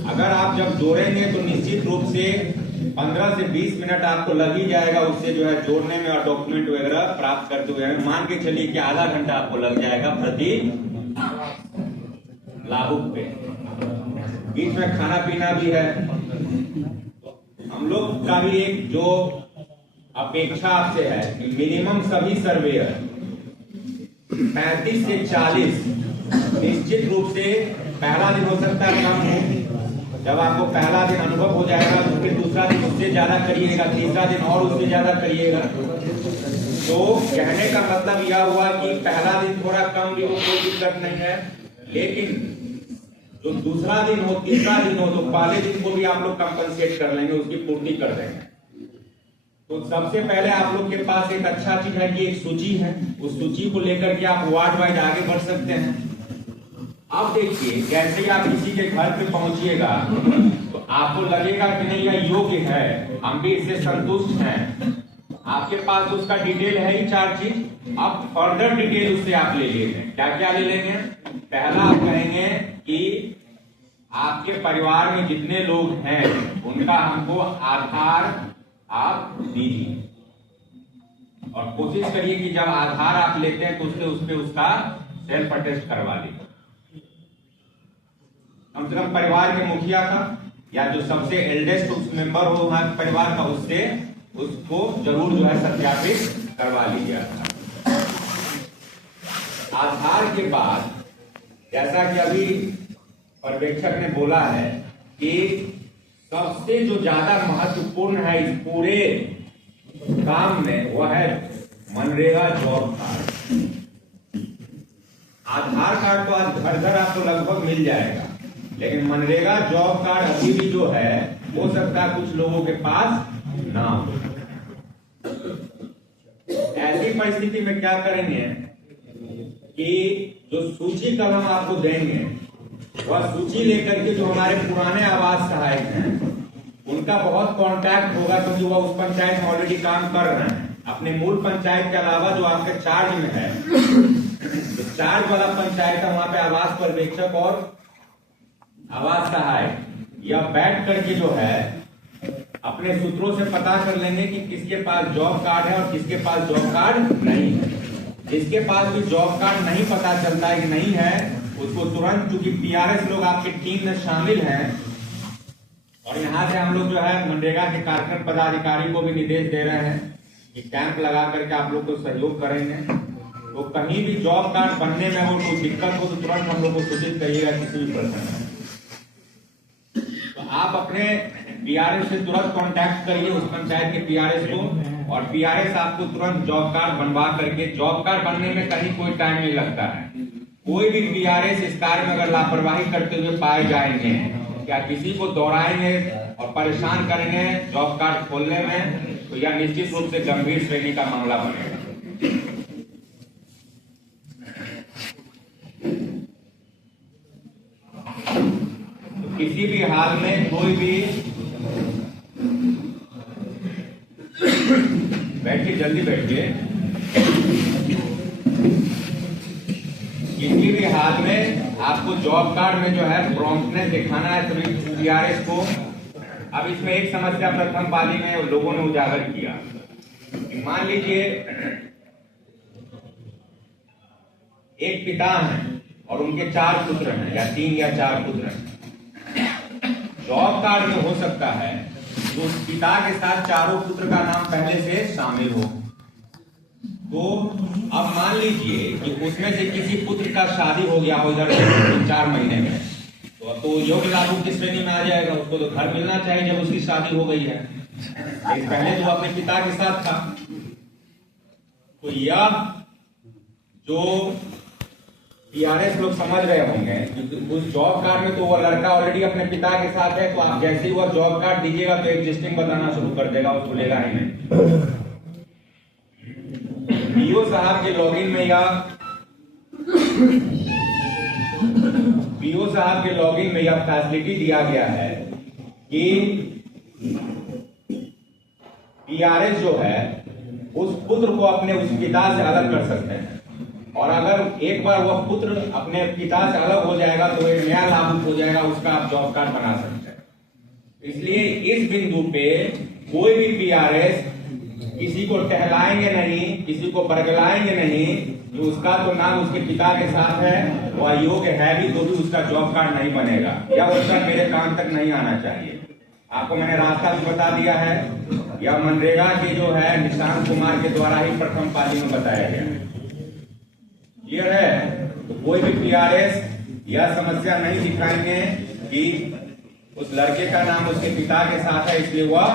अगर आप जब जोड़ेंगे तो निश्चित रूप से 15 से 20 मिनट आपको लग ही जाएगा उससे जो है जोड़ने में और डॉक्यूमेंट वगैरह प्राप्त करते हुए। मान के चलिए कि आधा घंटा आपको लग जाएगा प्रति लाभुक पे। बीच में खाना पीना भी है। हम लोग का भी एक जो अपेक्षा आपसे है कि मिनिमम सभी सर्वेयर 35 से 40 निश्चित रूप से पहला दिन हो सकता है कम हो। जब आपको पहला दिन अनुभव हो जाएगा तो फिर दूसरा दिन उससे ज्यादा करिएगा, तीसरा दिन और उससे ज्यादा करिएगा। तो कहने का मतलब यह हुआ कि पहला दिन थोड़ा कम भी हो कोई दिक्कत नहीं है, लेकिन जो दूसरा दिन हो तीसरा दिन हो तो पहले दिन को भी आप लोग कंपनसेट कर लेंगे, उसकी पूर्ति कर देंगे। तो सबसे पहले आप लोग के पास एक अच्छा चीज है कि एक सूची है, उस सूची को लेकर के आप वार्ड वाइज आगे बढ़ सकते हैं। अब देखिए जैसे ही आप किसी के घर पे पहुंचिएगा तो आपको लगेगा कि नहीं यह योग्य है, हम भी इससे संतुष्ट हैं। आपके पास उसका डिटेल है ही 4 चीज। अब फर्दर डिटेल उससे आप ले लेंगे। क्या क्या ले लेंगे? पहला आप कहेंगे कि आपके परिवार में जितने लोग हैं उनका हमको आधार आप दीजिए, और कोशिश करिए कि जब आधार आप लेते हैं तो उससे उसका सेल्फ अटेस्ट करवा लीजिए। कम से कम परिवार के मुखिया का या जो सबसे एल्डेस्ट मेंबर हो वहां परिवार का, उससे उसको जरूर जो है सत्यापित करवा लीजिए। आधार के बाद जैसा कि अभी पर्यवेक्षक ने बोला है कि सबसे जो ज्यादा महत्वपूर्ण है इस पूरे काम में वह है मनरेगा जॉब कार्ड। आधार कार्ड तो आज घर घर आपको लगभग मिल जाएगा, लेकिन मनरेगा जॉब कार्ड अभी भी जो है हो सकता है कुछ लोगों के पास ना हो। ऐसी परिस्थिति में क्या करेंगे कि जो सूची कल हम आपको देंगे वह सूची लेकर के जो हमारे पुराने आवास सहायक हैं उनका बहुत कांटेक्ट होगा, क्योंकि वह उस पंचायत में ऑलरेडी काम कर रहे हैं। अपने मूल पंचायत के अलावा जो आपके चार्ज में है, तो चार्ज वाला पंचायत है, वहां पे आवास पर्यवेक्षक और आवास सहायक यह बैठ करके जो है अपने सूत्रों से पता कर लेंगे कि किसके पास जॉब कार्ड है और किसके पास जॉब कार्ड नहीं है। जिसके पास भी जॉब कार्ड नहीं पता चलता है कि नहीं है, उसको तुरंत, क्योंकि पीआरएस लोग आपकी टीम में शामिल हैं और यहाँ से हम लोग जो है मनरेगा के कार्यक्रम पदाधिकारी को भी निर्देश दे रहे हैं कि कैंप लगा करके आप लोग को सहयोग करेंगे। तो कहीं भी जॉब कार्ड बनने में अगर कोई दिक्कत हो तो तुरंत हम लोग को सूचित करिएगा किसी भी प्रश्न में। तो आप अपने पीआरएस से तुरंत कांटेक्ट करिए उस पंचायत के पीआरएस को, और पीआरएस आपको तुरंत जॉब कार्ड बनवा करके, जॉब कार्ड बनने में कहीं कोई टाइम नहीं लगता है। कोई भी पीआरएस इस कार्य में अगर लापरवाही करते हुए पाए जाएंगे, क्या किसी को दौड़ाएंगे और परेशान करेंगे जॉब कार्ड खोलने में, तो यह निश्चित रूप से गंभीर श्रेणी का मामला बनेगा। तो किसी भी हाल में कोई भी, बैठिए जल्दी बैठिए, किसी भी हाल में आपको जॉब कार्ड में जो है प्रॉम्प्टनेस दिखाना है सभी पीआरएस को। अब इसमें एक समस्या प्रथम पाली में लोगों ने उजागर किया। मान लीजिए एक पिता हैं और उनके 4 पुत्र हैं, या 3 या 4 पुत्र हैं। जॉब कार्ड में हो सकता है तो उस पिता के साथ चारों पुत्र का नाम पहले से शामिल हो। तो अब मान लीजिए कि उसमें से किसी पुत्र का शादी हो गया हो इधर 4 महीने में, तो अब तो योग्य लाभुक की श्रेणी में आ जाएगा। उसको तो घर मिलना चाहिए जब उसकी शादी हो गई है, लेकिन पहले तो अपने पिता के साथ था। तो यह जो पीआरएस लोग समझ रहे होंगे कि उस जॉब कार्ड में तो वो लड़का ऑलरेडी अपने पिता के साथ है, तो आप जैसे ही वो जॉब कार्ड दीजिएगा तो एग्जिस्टिंग बताना शुरू कर देगा, वो खुलेगा ही नहीं। पीओ साहब के लॉगिन में यह फैसिलिटी दिया गया है कि पीआरएस जो है उस पुत्र को अपने उस पिता से अलग कर सकते हैं, और अगर एक बार वह पुत्र अपने पिता से अलग हो जाएगा तो एक नया लाभुक हो जाएगा, उसका आप जॉब कार्ड बना सकते हैं। इसलिए इस बिंदु पे कोई भी पीआरएस किसी को टहलाएंगे नहीं, किसी को बरगलाएंगे नहीं कि उसका तो नाम उसके पिता के साथ है, वह योग्य है भी तो भी उसका जॉब कार्ड नहीं बनेगा, या उसका मेरे कान तक नहीं आना चाहिए। आपको मैंने रास्ता भी बता दिया है, यह मनरेगा के जो है निशांत कुमार के द्वारा ही प्रथम पाली में बताया गया है। क्लियर है? तो कोई भी पीआरएस यह समस्या नहीं दिखाएंगे कि उस लड़के का नाम उसके पिता के साथ है इसलिए वह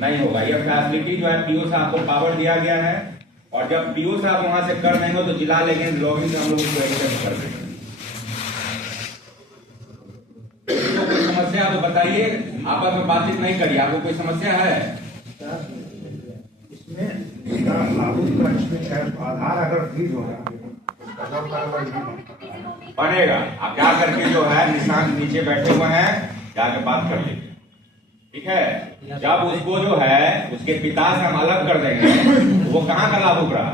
नहीं होगा। यह फैसिलिटी जो है पीओ साहब को पावर दिया गया है, और जब पीओ साहब वहां से कर देंगे तो जिला लेकिन लॉगिन से हम लोग उसको एक्सेप्ट कर देंगे। तो कोई समस्या तो बताइए, आपस में बातचीत नहीं करिए। आपको कोई समस्या है? इसमें आधार अगर फ्रीज होगा बनेगा। आप जा करके जो है निशान नीचे बैठे हुए हैं, जाके बात कर लीजिए, ठीक है? जब उसको जो है उसके पिता से हम अलग कर देंगे तो वो कहाँ का लाभुक रहा?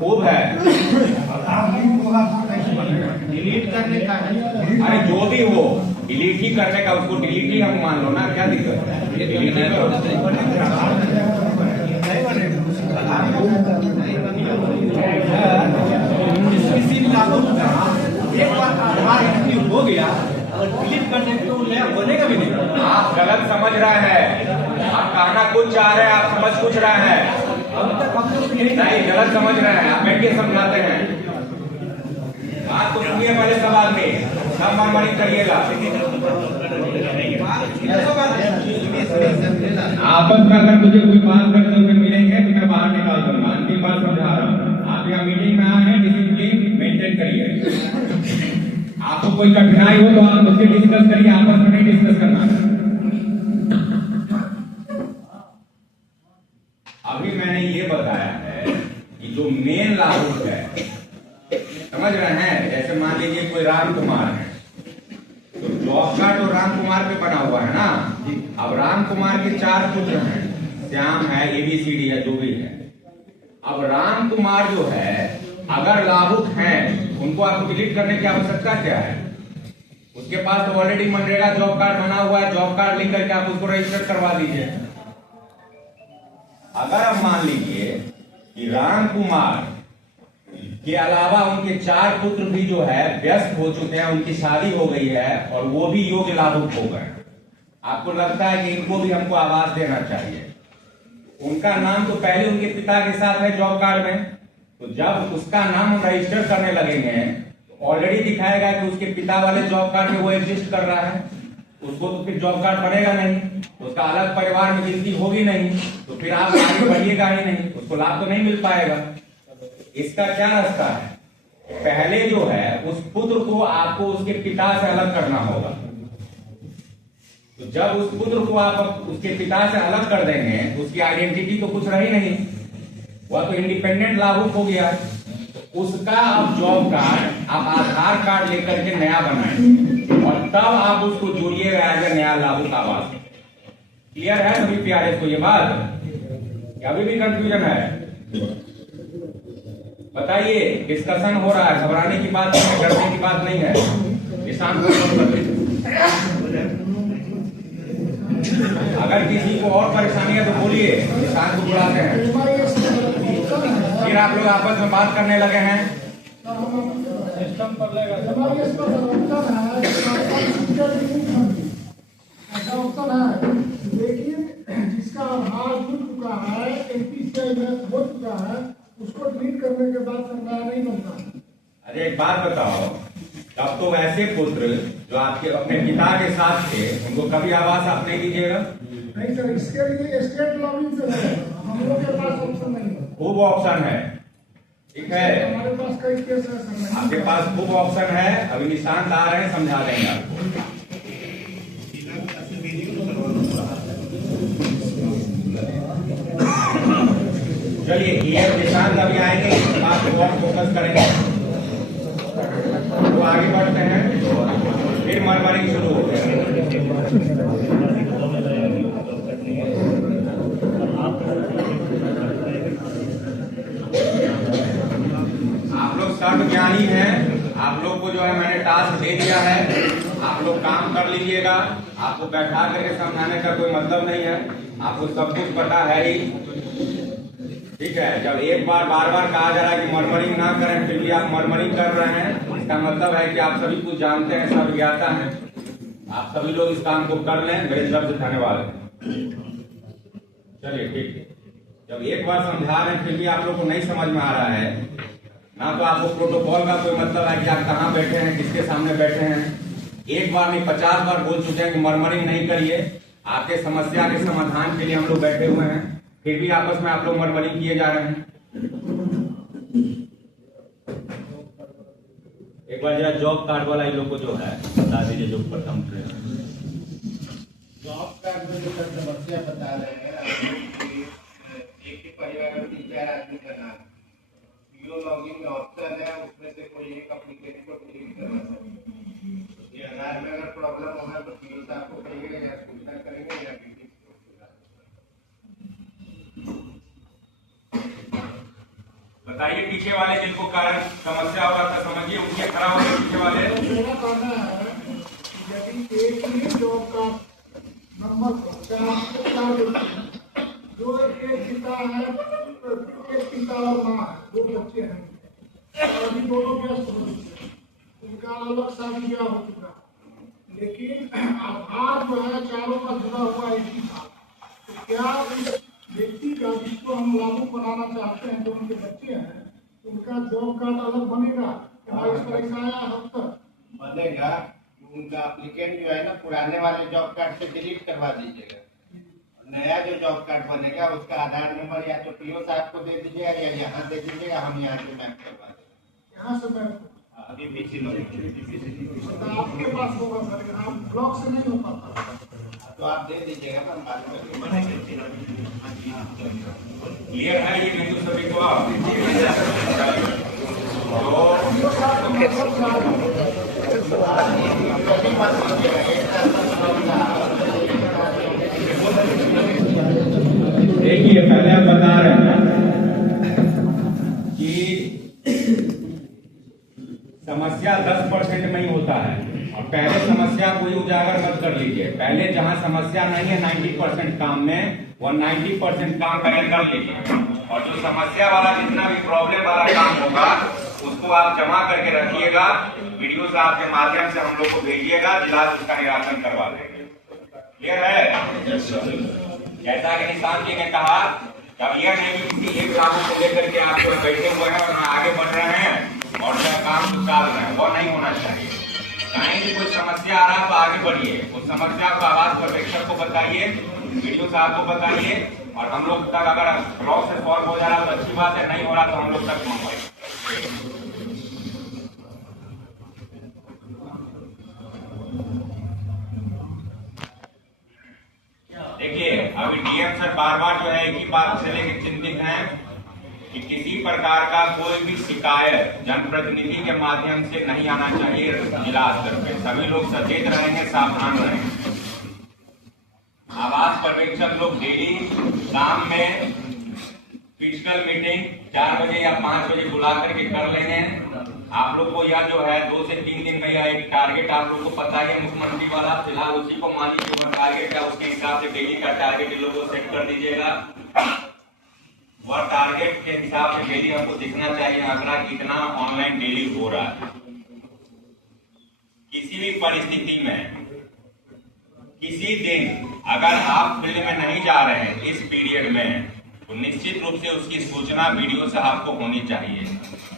खूब है, डिलीट करने का है। अरे जो भी हो डिलीट ही करने का, उसको डिलीट ही हम मान लो ना, क्या दिक्कत है? डिलीट ही करो। किसी भी लागू एक बार आधार हो गया और डिलीट करने के तो नया बनेगा भी नहीं। आप गलत समझ रहे हैं, आप कहना कुछ चाह रहे हैं, आप समझ कुछ रहे हैं। नहीं, गलत समझ रहे हैं, आप बैठ के समझाते हैं। बात तो सुनिए पहले, सब आदमी सब मनमानी करिएगा। आपस में अगर मुझे कोई बात करते हुए मिलेंगे तो मैं बाहर निकाल दूंगा। अंतिम बार समझा रहा हूँ, आप यहाँ मीटिंग में कोई कठिनाई हो तो आप मुझसे डिस्कस करिए, आपस में नहीं डिस्कस करना। अभी मैंने ये बताया है कि जो मेन लाभुक है, समझ रहे हैं, जैसे मान लीजिए कोई राम कुमार है, तो जॉब कार्ड तो राम कुमार पे बना हुआ है ना। अब राम कुमार के 4 पुत्र हैं, श्याम है, ABCD है, जो भी है। अब राम कुमार जो है अगर लाभुक हैं, उनको आपको डिलीट करने की आवश्यकता क्या है? उसके पास तो ऑलरेडी मनरेगा जॉब कार्ड बना हुआ है, जॉब कार्ड लिख करके आप उसको रजिस्टर करवा दीजिए। अगर आप मान लीजिए कि राम कुमार के अलावा उनके 4 पुत्र भी जो है व्यस्त हो चुके हैं, उनकी शादी हो गई है और वो भी योग्य लाभुक हो गए, आपको लगता है कि इनको भी हमको आवास देना चाहिए। उनका नाम तो पहले उनके पिता के साथ है जॉब कार्ड में, तो जब उसका नाम हम रजिस्टर करने लगेंगे तो ऑलरेडी दिखाएगा कि उसके पिता वाले जॉब कार्ड में वो एग्जिस्ट कर रहा है, उसको तो फिर जॉब कार्ड बनेगा नहीं, उसका अलग परिवार में गिनती होगी नहीं, तो फिर आप आगे बढ़िएगा ही नहीं, उसको लाभ तो नहीं मिल पाएगा। इसका क्या रास्ता है? पहले जो है उस पुत्र को आपको उसके पिता से अलग करना होगा। तो जब उस पुत्र को आप उसके पिता से अलग कर देंगे तो उसकी आइडेंटिटी तो कुछ रही नहीं, वह तो इंडिपेंडेंट लाभुक हो गया। तो उसका अब जॉब कार्ड आप आधार कार्ड लेकर के नया बनाएंगे और तब आप उसको जोड़िएगा एज ए नया लाभुक आवास। क्लियर है सभी प्यारे को ये बात? अभी भी कंफ्यूजन है? बताइए, डिस्कशन हो रहा है, घबराने की बात नहीं है, डरने की बात नहीं है। निशान अगर किसी को और परेशानी है तो बोलिए, निशान को बुलाते हैं। फिर आप लोग आपस में बात करने लगे हैं। सिस्टम पर ऐसा ऑप्शन है, लेकिन जिसका आधार जुड़ चुका है, NPCI हो चुका है, उसको डिलीट करने के बाद नया नहीं बनता। अरे एक बात बताओ, तब तो वैसे पुत्र जो आपके अपने पिता के साथ थे उनको कभी आवास आप नहीं दीजिएगा? नहीं सर, इसके लिए स्टेट लॉगिंग से हम लोग के पास ऑप्शन नहीं है। खूब ऑप्शन है, ठीक है, हमारे पास कई केस है सर। आपके पास खूब ऑप्शन है। अभी निशांत आ रहे हैं, समझा देंगे आपको। चलिए, ये निशांत अभी आएंगे, इस बात को और फोकस करेंगे तो आगे बढ़ते हैं। फिर मरमरी शुरू हो गया। आप लोग सर्व ज्ञानी हैं, आप लोग को जो है मैंने टास्क दे दिया है, आप लोग काम कर लीजिएगा। आपको बैठा करके समझाने का कोई मतलब नहीं है, आपको सब कुछ पता है ही, ठीक है। जब एक बार बार बार कहा जा रहा है कि मरमरिंग ना करें, फिर भी आप मरमरिंग कर रहे हैं, इसका मतलब है कि आप सभी कुछ जानते हैं, सब ज्ञाता हैं। आप सभी लोग इस काम को कर लें, मेरे तरफ से धन्यवाद है। चलिए ठीक है, जब एक बार समझा रहे हैं फिर भी आप लोग को नहीं समझ में आ रहा है ना, तो आपको प्रोटोकॉल का कोई मतलब है कि आप कहाँ बैठे हैं, किसके सामने बैठे हैं। एक बार नहीं 50 बार बोल चुके हैं कि मरमरिंग नहीं करिए, आपके समस्या के समाधान के लिए हम लोग बैठे हुए हैं, फिर भी आपस में आप लोग मरमरिंग किए जा रहे हैं। एक बार जरा जॉब कार्ड वाला इन लोग को जो है बता दीजिए, जो प्रथम जॉब कार्ड में जो समस्या बता रहे हैं, एक ही परिवार में 3-4 आदमी का नाम, पीओ लॉगिंग में ऑप्शन है, उसमें से कोई एक एप्लीकेशन को क्लिक करना चाहिए। ये आधार में अगर प्रॉब्लम होगा तो पीओ साहब को कहिएगा या सूचना करेंगे या बताइए। पीछे वाले जिनको कारण समस्या होगा तो समझिए, उनके खड़ा होंगे पीछे वाले। मेरा कहना है यदि एक ही जॉब का नंबर जो एक पिता है, एक पिता और माँ है, 2 बच्चे हैं, और अभी दोनों व्यस्त हो चुके हैं, उनका अलग शादी ब्याह हो चुका है, लेकिन आधार जो है चारों का जुड़ा हुआ एक ही था। तो क्या उस व्यक्ति का जिसको हम लागू बनाना चाहते हैं, जो उनके बच्चे हैं, उनका जॉब कार्ड अलग बनेगा? क्या इस पर ऐसा आया अब तक? बनेगा। उनका एप्लीकेंट जो है ना, पुराने वाले जॉब कार्ड से डिलीट करवा दीजिएगा, नया जो जॉब कार्ड बनेगा उसका आधार नंबर या तो पीओ साहब को दे दीजिएगा या यहाँ दे दीजिएगा, हम यहाँ से मैप करवा देंगे। यहाँ से मैं अभी बीसी लोग तो आपके पास होगा सर, आप ब्लॉक से नहीं हो पाता। तो आप दे दीजिएगा, हम बात करके बनाएंगे। क्लियर है ये नहीं तो सभी को आप देखिए, पहले हम बता रहे हैं कि समस्या 10% में ही होता है और पहले समस्या को ही उजागर मत कर लीजिए। पहले जहां समस्या नहीं है 90% काम में, वो 90% काम पहले कर लीजिए और जो समस्या वाला जितना भी प्रॉब्लम वाला काम होगा उसको आप जमा करके रखिएगा। वीडियो साहब के माध्यम से हम लोग को भेजिएगा, जिला उसका निराकरण करवा देंगे। क्लियर है? जैसा कि निशान जी ने कहा, अब यह नहीं कि किसी एक काम को लेकर के आप बैठे हुए हैं और आगे बढ़ रहे हैं और काम सुचार रहे हैं, वो नहीं होना चाहिए। कहीं भी कोई समस्या आ रहा है तो आगे बढ़िए, उस समस्या को आवाज पर्यवेक्षक को बताइए, वीडियो साहब को बताइए और हम लोग तक अगर ब्लॉक से सॉल्व हो जा रहा तो अच्छी बात है, नहीं हो रहा तो हम लोग तक पहुंचे। देखिए, अभी डीएम सर बार बार जो है एक ही बात से लेकर चिंतित हैं कि किसी प्रकार का कोई भी शिकायत जनप्रतिनिधि के माध्यम से नहीं आना चाहिए जिला स्तर पे। सभी लोग सचेत रहेंगे, सावधान रहेंगे। आवास पर्यवेक्षक लोग डेली शाम में फिजिकल मीटिंग 4 बजे या 5 बजे बुला करके कर लेंगे। आप लोग को यह जो है 2 से 3 दिन में यह एक टारगेट आप लोग को पता है मुख्यमंत्री वाला, फिलहाल उसी को मान लीजिए वह टारगेट है, उसके हिसाब से डेली का टारगेट इन लोगों को सेट कर दीजिएगा। वह टारगेट के हिसाब से डेली हमको दिखना चाहिए आंकड़ा कितना ऑनलाइन डेली हो रहा है। किसी भी परिस्थिति में किसी दिन अगर आप फील्ड में नहीं जा रहे हैं इस पीरियड में तो निश्चित रूप से उसकी सूचना वीडियो से आपको होनी चाहिए,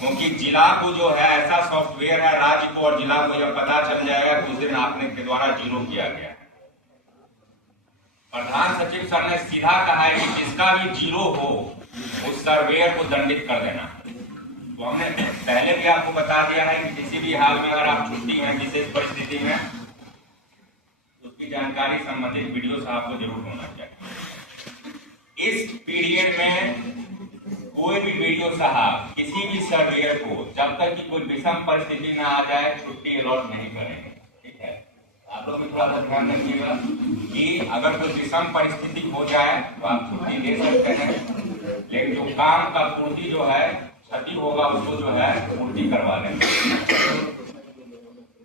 क्योंकि जिला को जो है ऐसा सॉफ्टवेयर है, राज्य को और जिला को यह पता चल जाएगा कि उस दिन आपने के द्वारा जीरो किया गया। प्रधान सचिव सर ने सीधा कहा है कि जिसका भी जीरो हो उस सर्वेयर को दंडित कर देना। तो हमने पहले भी आपको बता दिया है कि किसी भी हाल में अगर आप छुट्टी में विशेष परिस्थिति में उसकी जानकारी संबंधित वीडियो साहब को जरूर होना चाहिए। इस पीरियड में कोई भी वीडियो साहब किसी भी सर्वेयर को जब तक कि कोई विषम परिस्थिति न आ जाए छुट्टी अलॉट नहीं करेंगे। ठीक है, आप लोग भी थोड़ा सा ध्यान रखिएगा कि अगर कोई विषम परिस्थिति हो जाए तो आप छुट्टी दे सकते हैं, लेकिन जो काम का पूर्ति जो है क्षति होगा उसको जो है पूर्ति करवा लेंगे।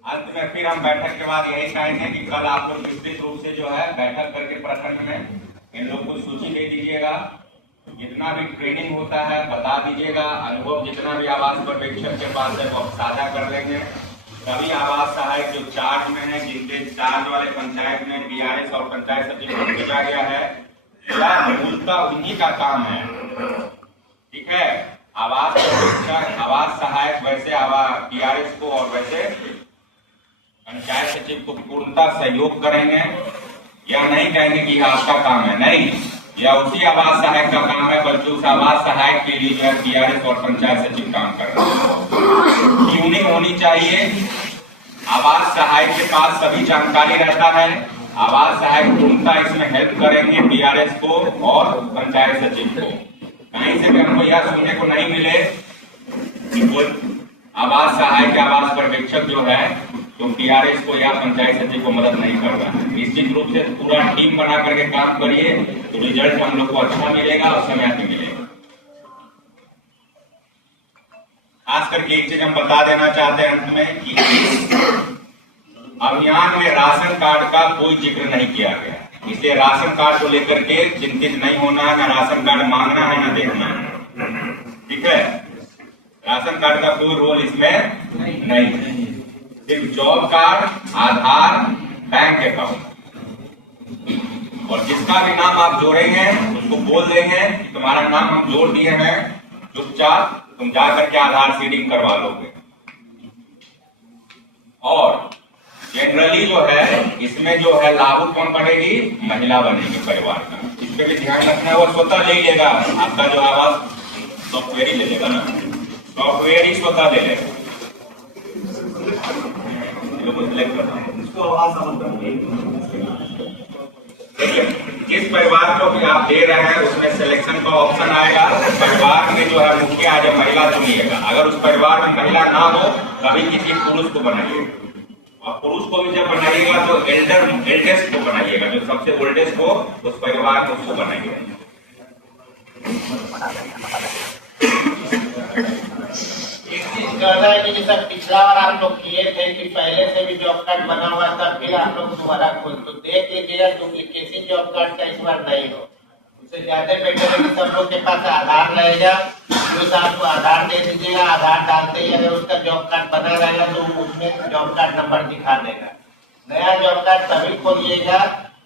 अंत में फिर हम बैठक के बाद यही कहेंगे कि कल आप लोग विस्तृत रूप से जो है बैठक करके प्रखंड में इन लोग को सूची दे दीजिएगा। जितना भी ट्रेनिंग होता है बता दीजिएगा, अनुभव जितना भी आवास पर्यवेक्षक के पास है वो साझा कर लेंगे। सभी आवास सहायक जो चार्ज में है, जिनके चार्ज वाले पंचायत में बीआरएस और पंचायत सचिव को भेजा गया है, मूलतः उन्हीं का काम है। ठीक है, आवास पर्यवेक्षक, आवास सहायक वैसे बीआरएस को और वैसे पंचायत सचिव को पूर्णतः सहयोग करेंगे। या नहीं कहेंगे कि यह आपका काम है, नहीं, या उसी आवास सहायक का काम है, बल्कि उस आवास सहायक के लिए जो है बीआरएस और पंचायत सचिव काम कर रहे हैं। ट्यूनिंग होनी चाहिए। आवास सहायक के पास सभी जानकारी रहता है, आवास सहायक पूर्णतः इसमें हेल्प करेंगे बीआरएस को और पंचायत सचिव को। कहीं से भी हमको यह सुनने को नहीं मिले कि कोई आवास सहायक या आवास पर्यवेक्षक जो है तो बीआरएस को या पंचायत सचिव को मदद नहीं कर रहा है। निश्चित रूप से पूरा टीम बना करके काम करिए तो रिजल्ट हम लोग को अच्छा मिलेगा और समय पे मिलेगा। खास करके एक चीज हम बता देना चाहते हैं अंत में कि इस अभियान में राशन कार्ड का कोई जिक्र नहीं किया गया, इसलिए राशन कार्ड को लेकर के चिंतित नहीं होना है, न राशन कार्ड मांगना है न देखना है। ठीक है, राशन कार्ड का कोई रोल इसमें नहीं है, सिर्फ जॉब कार्ड, आधार, बैंक अकाउंट, और जिसका भी नाम आप जोड़ेंगे उसको बोल देंगे कि तुम्हारा नाम हम जोड़ दिए हैं, चुपचाप तुम जाकर के आधार सीडिंग करवा लोगे। और जनरली जो है इसमें जो है लागू कौन पड़ेगी, महिला बनेगी परिवार का। इस पे भी ध्यान रखना है, वो स्वतः ले लेगा, आपका जो आवास सॉफ्टवेयर ही ले लेगा ना, सॉफ्टवेयर ही स्वतः ले लेगा। लोगों को सिलेक्ट करना है, इसको आवाज जिस परिवार को भी आप दे रहे हैं उसमें सिलेक्शन का ऑप्शन आएगा। परिवार में जो है मुखिया आज महिला चुनिएगा। अगर उस परिवार में महिला ना हो तभी किसी पुरुष को बनाइए, और पुरुष को भी जब बनाइएगा तो एल्डेस्ट को बनाइएगा, जो सबसे ओल्डेस्ट हो उस परिवार को उसको बनाइएगा। एक चीज कहना है कि जैसा पिछला बार आप लोग किए थे कि पहले से भी जॉब कार्ड बना हुआ था, फिर आप लोग दोबारा खोल तो देख लीजिएगा डुप्लीकेशन जॉब कार्ड का इस बार नहीं हो। उससे ज्यादा बेटर है कि सब लोग के पास आधार रहेगा, जो साहब को आधार दे दीजिएगा। आधार डालते ही अगर उसका जॉब कार्ड बना रहेगा तो उसमें जॉब कार्ड नंबर दिखा देगा। नया जॉब कार्ड तभी खोलिएगा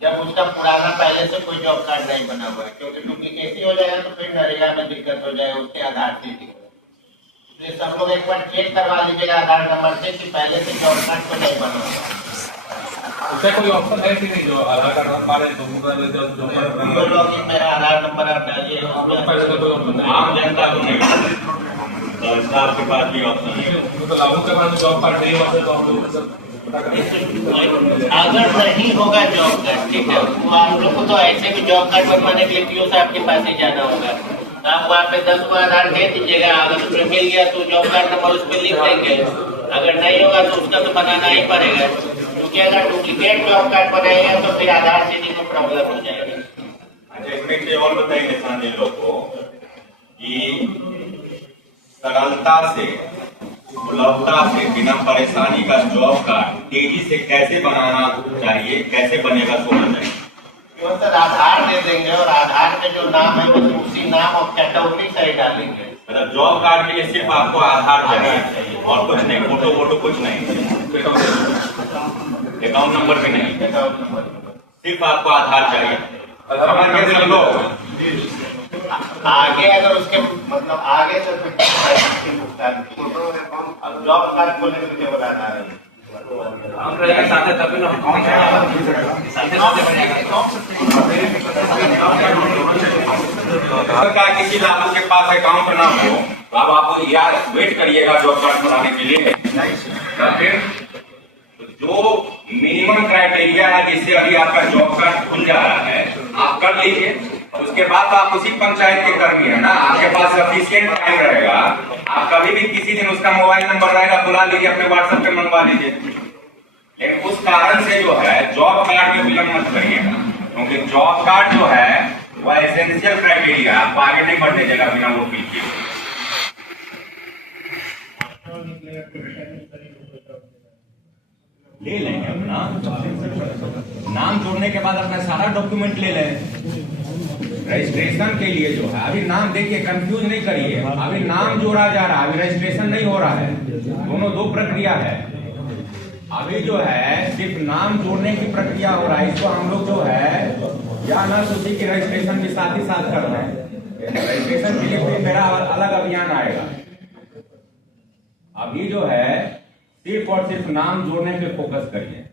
जब उसका पुराना पहले से कोई जॉब कार्ड नहीं बना हुआ है, क्योंकि डुप्लीकेसी हो जाएगा तो फिर नरेगा में दिक्कत हो जाएगा उसके आधार से। इसलिए सब लोग एक बार चेक करवा लीजिएगा आधार नंबर से कि पहले से जॉब कार्ड तो नहीं बना हुआ। उसका कोई ऑप्शन है कि नहीं जो आधार कार्ड बना पा रहे तो लॉगिन मेरा आधार नंबर आप डालिए। आम जनता को नहीं, सरकार के पास भी ऑप्शन है। तो लागू के बाद जॉब कार्ड नहीं होता तो हम लोग अगर नहीं होगा जॉब कार्ड, ठीक है, तो आप लोग को तो ऐसे भी जॉब कार्ड बनवाने के लिए पीओ साहब के पास ही जाना होगा। आप वहाँ पे 10 को आधार दे दीजिएगा, अगर उसमें मिल गया तो जॉब कार्ड नंबर उस पर लिख देंगे। अगर नहीं होगा तो उसका तो बनाना ही पड़ेगा, क्योंकि अगर डुप्लीकेट जॉब कार्ड बनाएगा तो फिर आधार सीडिंग में प्रॉब्लम हो जाएगी। अच्छा, इसमें से और बताइए किसान जी लोग को कि सरलता से, सुलभता से, बिना परेशानी का जॉब कार्ड तेजी से कैसे बनाना चाहिए, कैसे बनेगा सोना चाहिए। क्यों सर, आधार दे देंगे और आधार में जो नाम है वो उसी नाम और कैटेगरी सही डालेंगे। मतलब जॉब कार्ड के लिए सिर्फ आपको आधार चाहिए और कुछ नहीं, फोटो वोटो कुछ नहीं, अकाउंट नंबर भी नहीं, सिर्फ आपको आधार चाहिए। सब लोग आगे अगर उसके मतलब आगे से जॉब कार्ड खोलने के लिए बताना है। अगर किसी लाभुक के पास अकाउंट ना हो तो अब आप यार वेट करिएगा जॉब कार्ड बनाने के लिए। फिर जो मिनिमम क्राइटेरिया है जिससे अभी आपका जॉब कार्ड खुल जा रहा है आप कर लीजिए। उसके बाद तो आप उसी पंचायत के कर्मी है ना, आपके पास सफिशिएंट टाइम रहेगा। आप कभी भी किसी दिन उसका मोबाइल नंबर रहेगा, बुला लीजिए, अपने व्हाट्सएप पे मंगवा लीजिए। लेकिन उस कारण से जो है जॉब कार्ड में विलंब मत करिएगा, क्योंकि जॉब कार्ड जो है वह एसेंशियल क्राइटेरिया है, आप आगे नहीं बढ़ दीजिएगा बिना वो पीछे। ले लेंगे अपना नाम जोड़ने के बाद अपना सारा डॉक्यूमेंट ले लें। रजिस्ट्रेशन के लिए जो है अभी नाम देखिए, कंफ्यूज नहीं करिए, अभी नाम जोड़ा जा रहा है, अभी रजिस्ट्रेशन नहीं हो रहा है। दोनों दो प्रक्रिया है। अभी जो है सिर्फ नाम जोड़ने की प्रक्रिया हो रहा है। इसको हम लोग जो है या ना सोचिए कि रजिस्ट्रेशन भी साथ ही साथ कर रहे हैं। रजिस्ट्रेशन के लिए कोई मेरा अलग अभियान आएगा। अभी जो है सिर्फ और सिर्फ नाम जोड़ने पे फोकस करिए।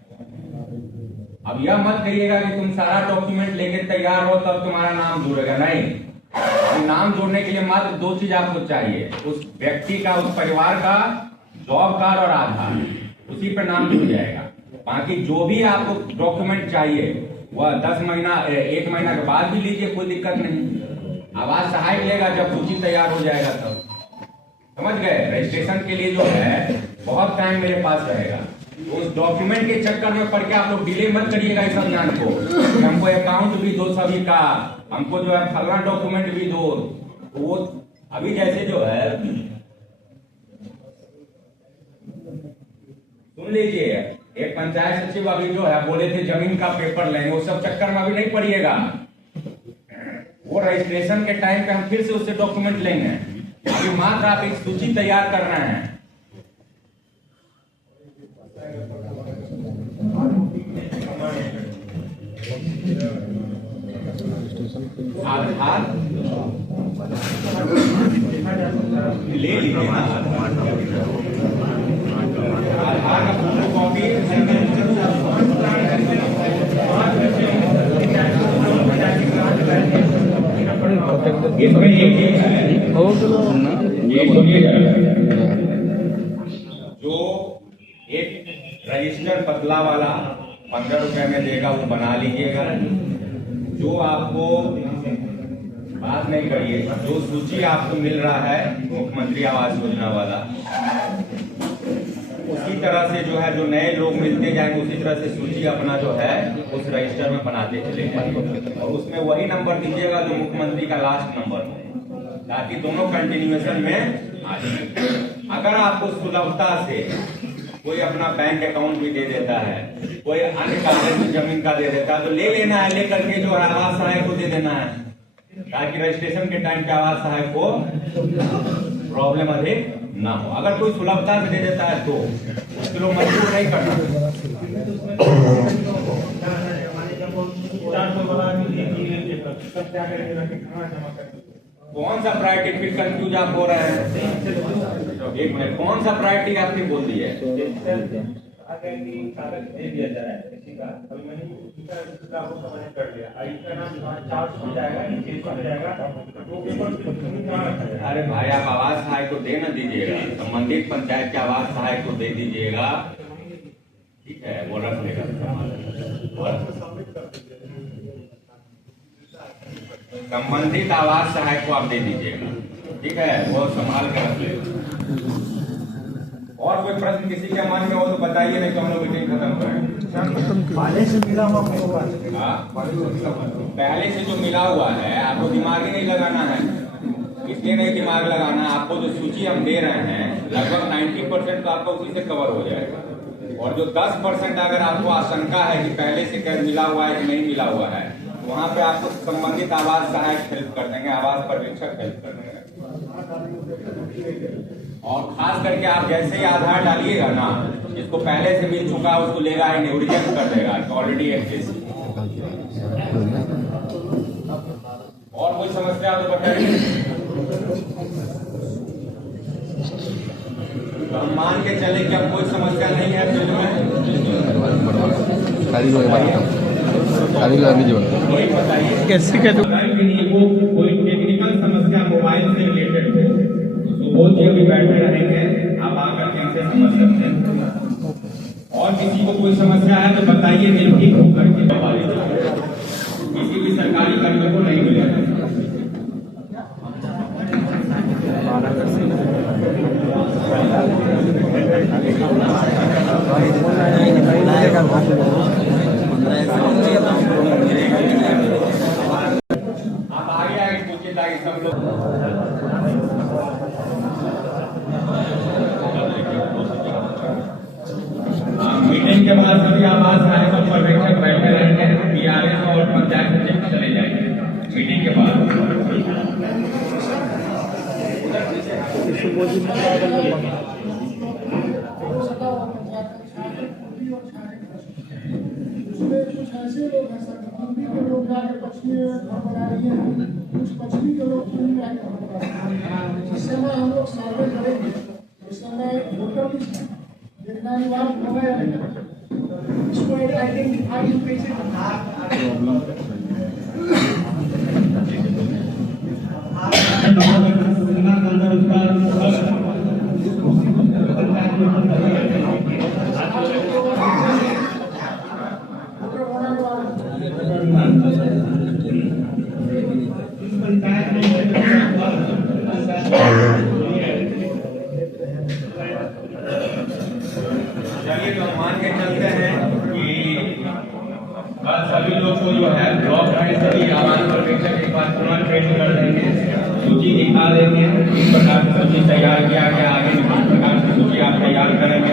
अब यह मत कहिएगा कि तुम सारा डॉक्यूमेंट लेके तैयार हो तब तुम्हारा नाम जुड़ेगा, नहीं। नाम जोड़ने के लिए मात्र दो चीज आपको चाहिए, उस व्यक्ति का, उस परिवार का जॉब कार्ड और आधार, उसी पर नाम जुड़ जाएगा। बाकी जो भी आपको डॉक्यूमेंट चाहिए वह 10 महीना 1 महीना के बाद भी लीजिए, कोई दिक्कत नहीं। आवास सहायक लेगा जब सूची तैयार हो जाएगा तब। समझ गए। रजिस्ट्रेशन के लिए जो है बहुत टाइम मेरे पास रहेगा, उस डॉक्यूमेंट के चक्कर में पड़ के आप लोग डिले मत करिएगा इस अभियान को। हमको अकाउंट भी दो सभी का, हमको जो है फलना डॉक्यूमेंट भी दो। वो अभी जैसे जो है सुन लीजिए, एक पंचायत सचिव अभी जो है बोले थे जमीन का पेपर लेंगे, वो सब चक्कर में अभी नहीं पड़िएगा। वो रजिस्ट्रेशन के टाइम पे हम फिर से उससे डॉक्यूमेंट लेंगे। अभी मात्र आप एक सूची तैयार कर रहे हैं। आधार ले लीजिए ना, आधार का फोटो कॉपी इसमें जो एक रजिस्टर पतला वाला 15 रुपए में देगा, वो बना लीजिएगा। जो आपको बात नहीं करिए, जो सूची आपको मिल रहा है मुख्यमंत्री आवास योजना वाला, उसी तरह से जो है जो नए लोग मिलते जाएंगे उसी तरह से सूची अपना जो है उस रजिस्टर में बनाते चले जाएंगे और उसमें वही नंबर दीजिएगा जो मुख्यमंत्री का लास्ट नंबर है, ताकि दोनों कंटिन्यूएशन में आ जाए। अगर आपको सुलभता से कोई अपना बैंक अकाउंट भी दे देता है, कोई अन्य कागज में जमीन का दे देता है, तो ले लेना है, लेकर के जो है आवास सहायक को दे देना है, ताकि रजिस्ट्रेशन के टाइम पे आवास सहायक को प्रॉब्लम अधिक ना हो। अगर कोई सुलभता से दे देता है तो उसके लोग मजबूर नहीं करना। कौन सा प्रायोरिटी फिर कंफ्यूज आप हो रहे हैं? एक मिनट, कौन सा प्रायोरिटी आपने बोल दी है? दे दिया जाए किसी का, अभी मैंने इसका वो समझ कर लिया, इसका नाम 400 हो जाएगा, 600 हो जाएगा, तो पेपर। अरे भाई, आप आवास सहायक को दे न दीजिएगा, संबंधित पंचायत के आवास सहायक को दे दीजिएगा, ठीक है, वो रख लेगा। संबंधित आवास सहायक को आप दे दीजिएगा, ठीक है, वो संभाल कर रख लेगा। और कोई प्रश्न किसी के मन में हो तो बताइए, नहीं तो हम लोग मीटिंग खत्म करें। पहले से मिला हुआ पहले से जो मिला हुआ है आपको दिमाग ही नहीं लगाना है, इसलिए नहीं दिमाग लगाना। आपको जो सूची हम दे रहे हैं लगभग 90% तो आपका उसी से कवर हो जाएगा, और जो 10% अगर आपको आशंका है कि पहले से मिला हुआ है कि नहीं मिला हुआ है, वहाँ पे आपको संबंधित आवास सहायक हेल्प कर देंगे, आवास पर्यवेक्षक हेल्प कर देंगे। और खास करके आप जैसे ही आधार डालिएगा ना, जिसको पहले से मिल चुका है उसको लेगा ही नहीं, रिजेक्ट कर देगा कि ऑलरेडी एग्जिस्ट। और कोई समस्या तो बताइए। तो हम मान के चले कि अब कोई समस्या नहीं है फील्ड में। कोई बताइए कैसे क्या वो कोई टेक्निकल समस्या मोबाइल से रिलेटेड हो तो वो जो भी बैठे रहेंगे आप आकर के हमसे समझ सकते हैं। और किसी को कोई समस्या है तो बताइए, निर्भीक होकर के किसी भी सरकारी कर्मी को नहीं मिलेगा। आप आगे आगे पूछिए ताकि सब लोग। मीटिंग के बाद सभी आवास सहायक और पर्यवेक्षक बैठे रहेंगे, PRS और पंचायत सचिव चले जाएंगे मीटिंग के बाद। उसमें कुछ ऐसे लोग हैं सर, पूर्वी के लोग जाके पश्चिमी घर बना रही हैं, कुछ पश्चिमी के लोग पूर्वी में आके घर बना रहे हैं। जिस समय हम लोग सर्वे करेंगे उस समय वोटर लिस्ट देखना अनिवार्य होगा या नहीं, इसको आइडेंटिफाई कैसे चलिए, तो मान के चलते हैं कि कल सभी लोग को जो है ब्लॉक में सभी आवास पर्यवेक्षक एक बार पुनः ट्रेनिंग कर देंगे, सूची दिखा देंगे किस प्रकार की सूची तैयार किया गया, आगे किस प्रकार की सूची आप तैयार करेंगे।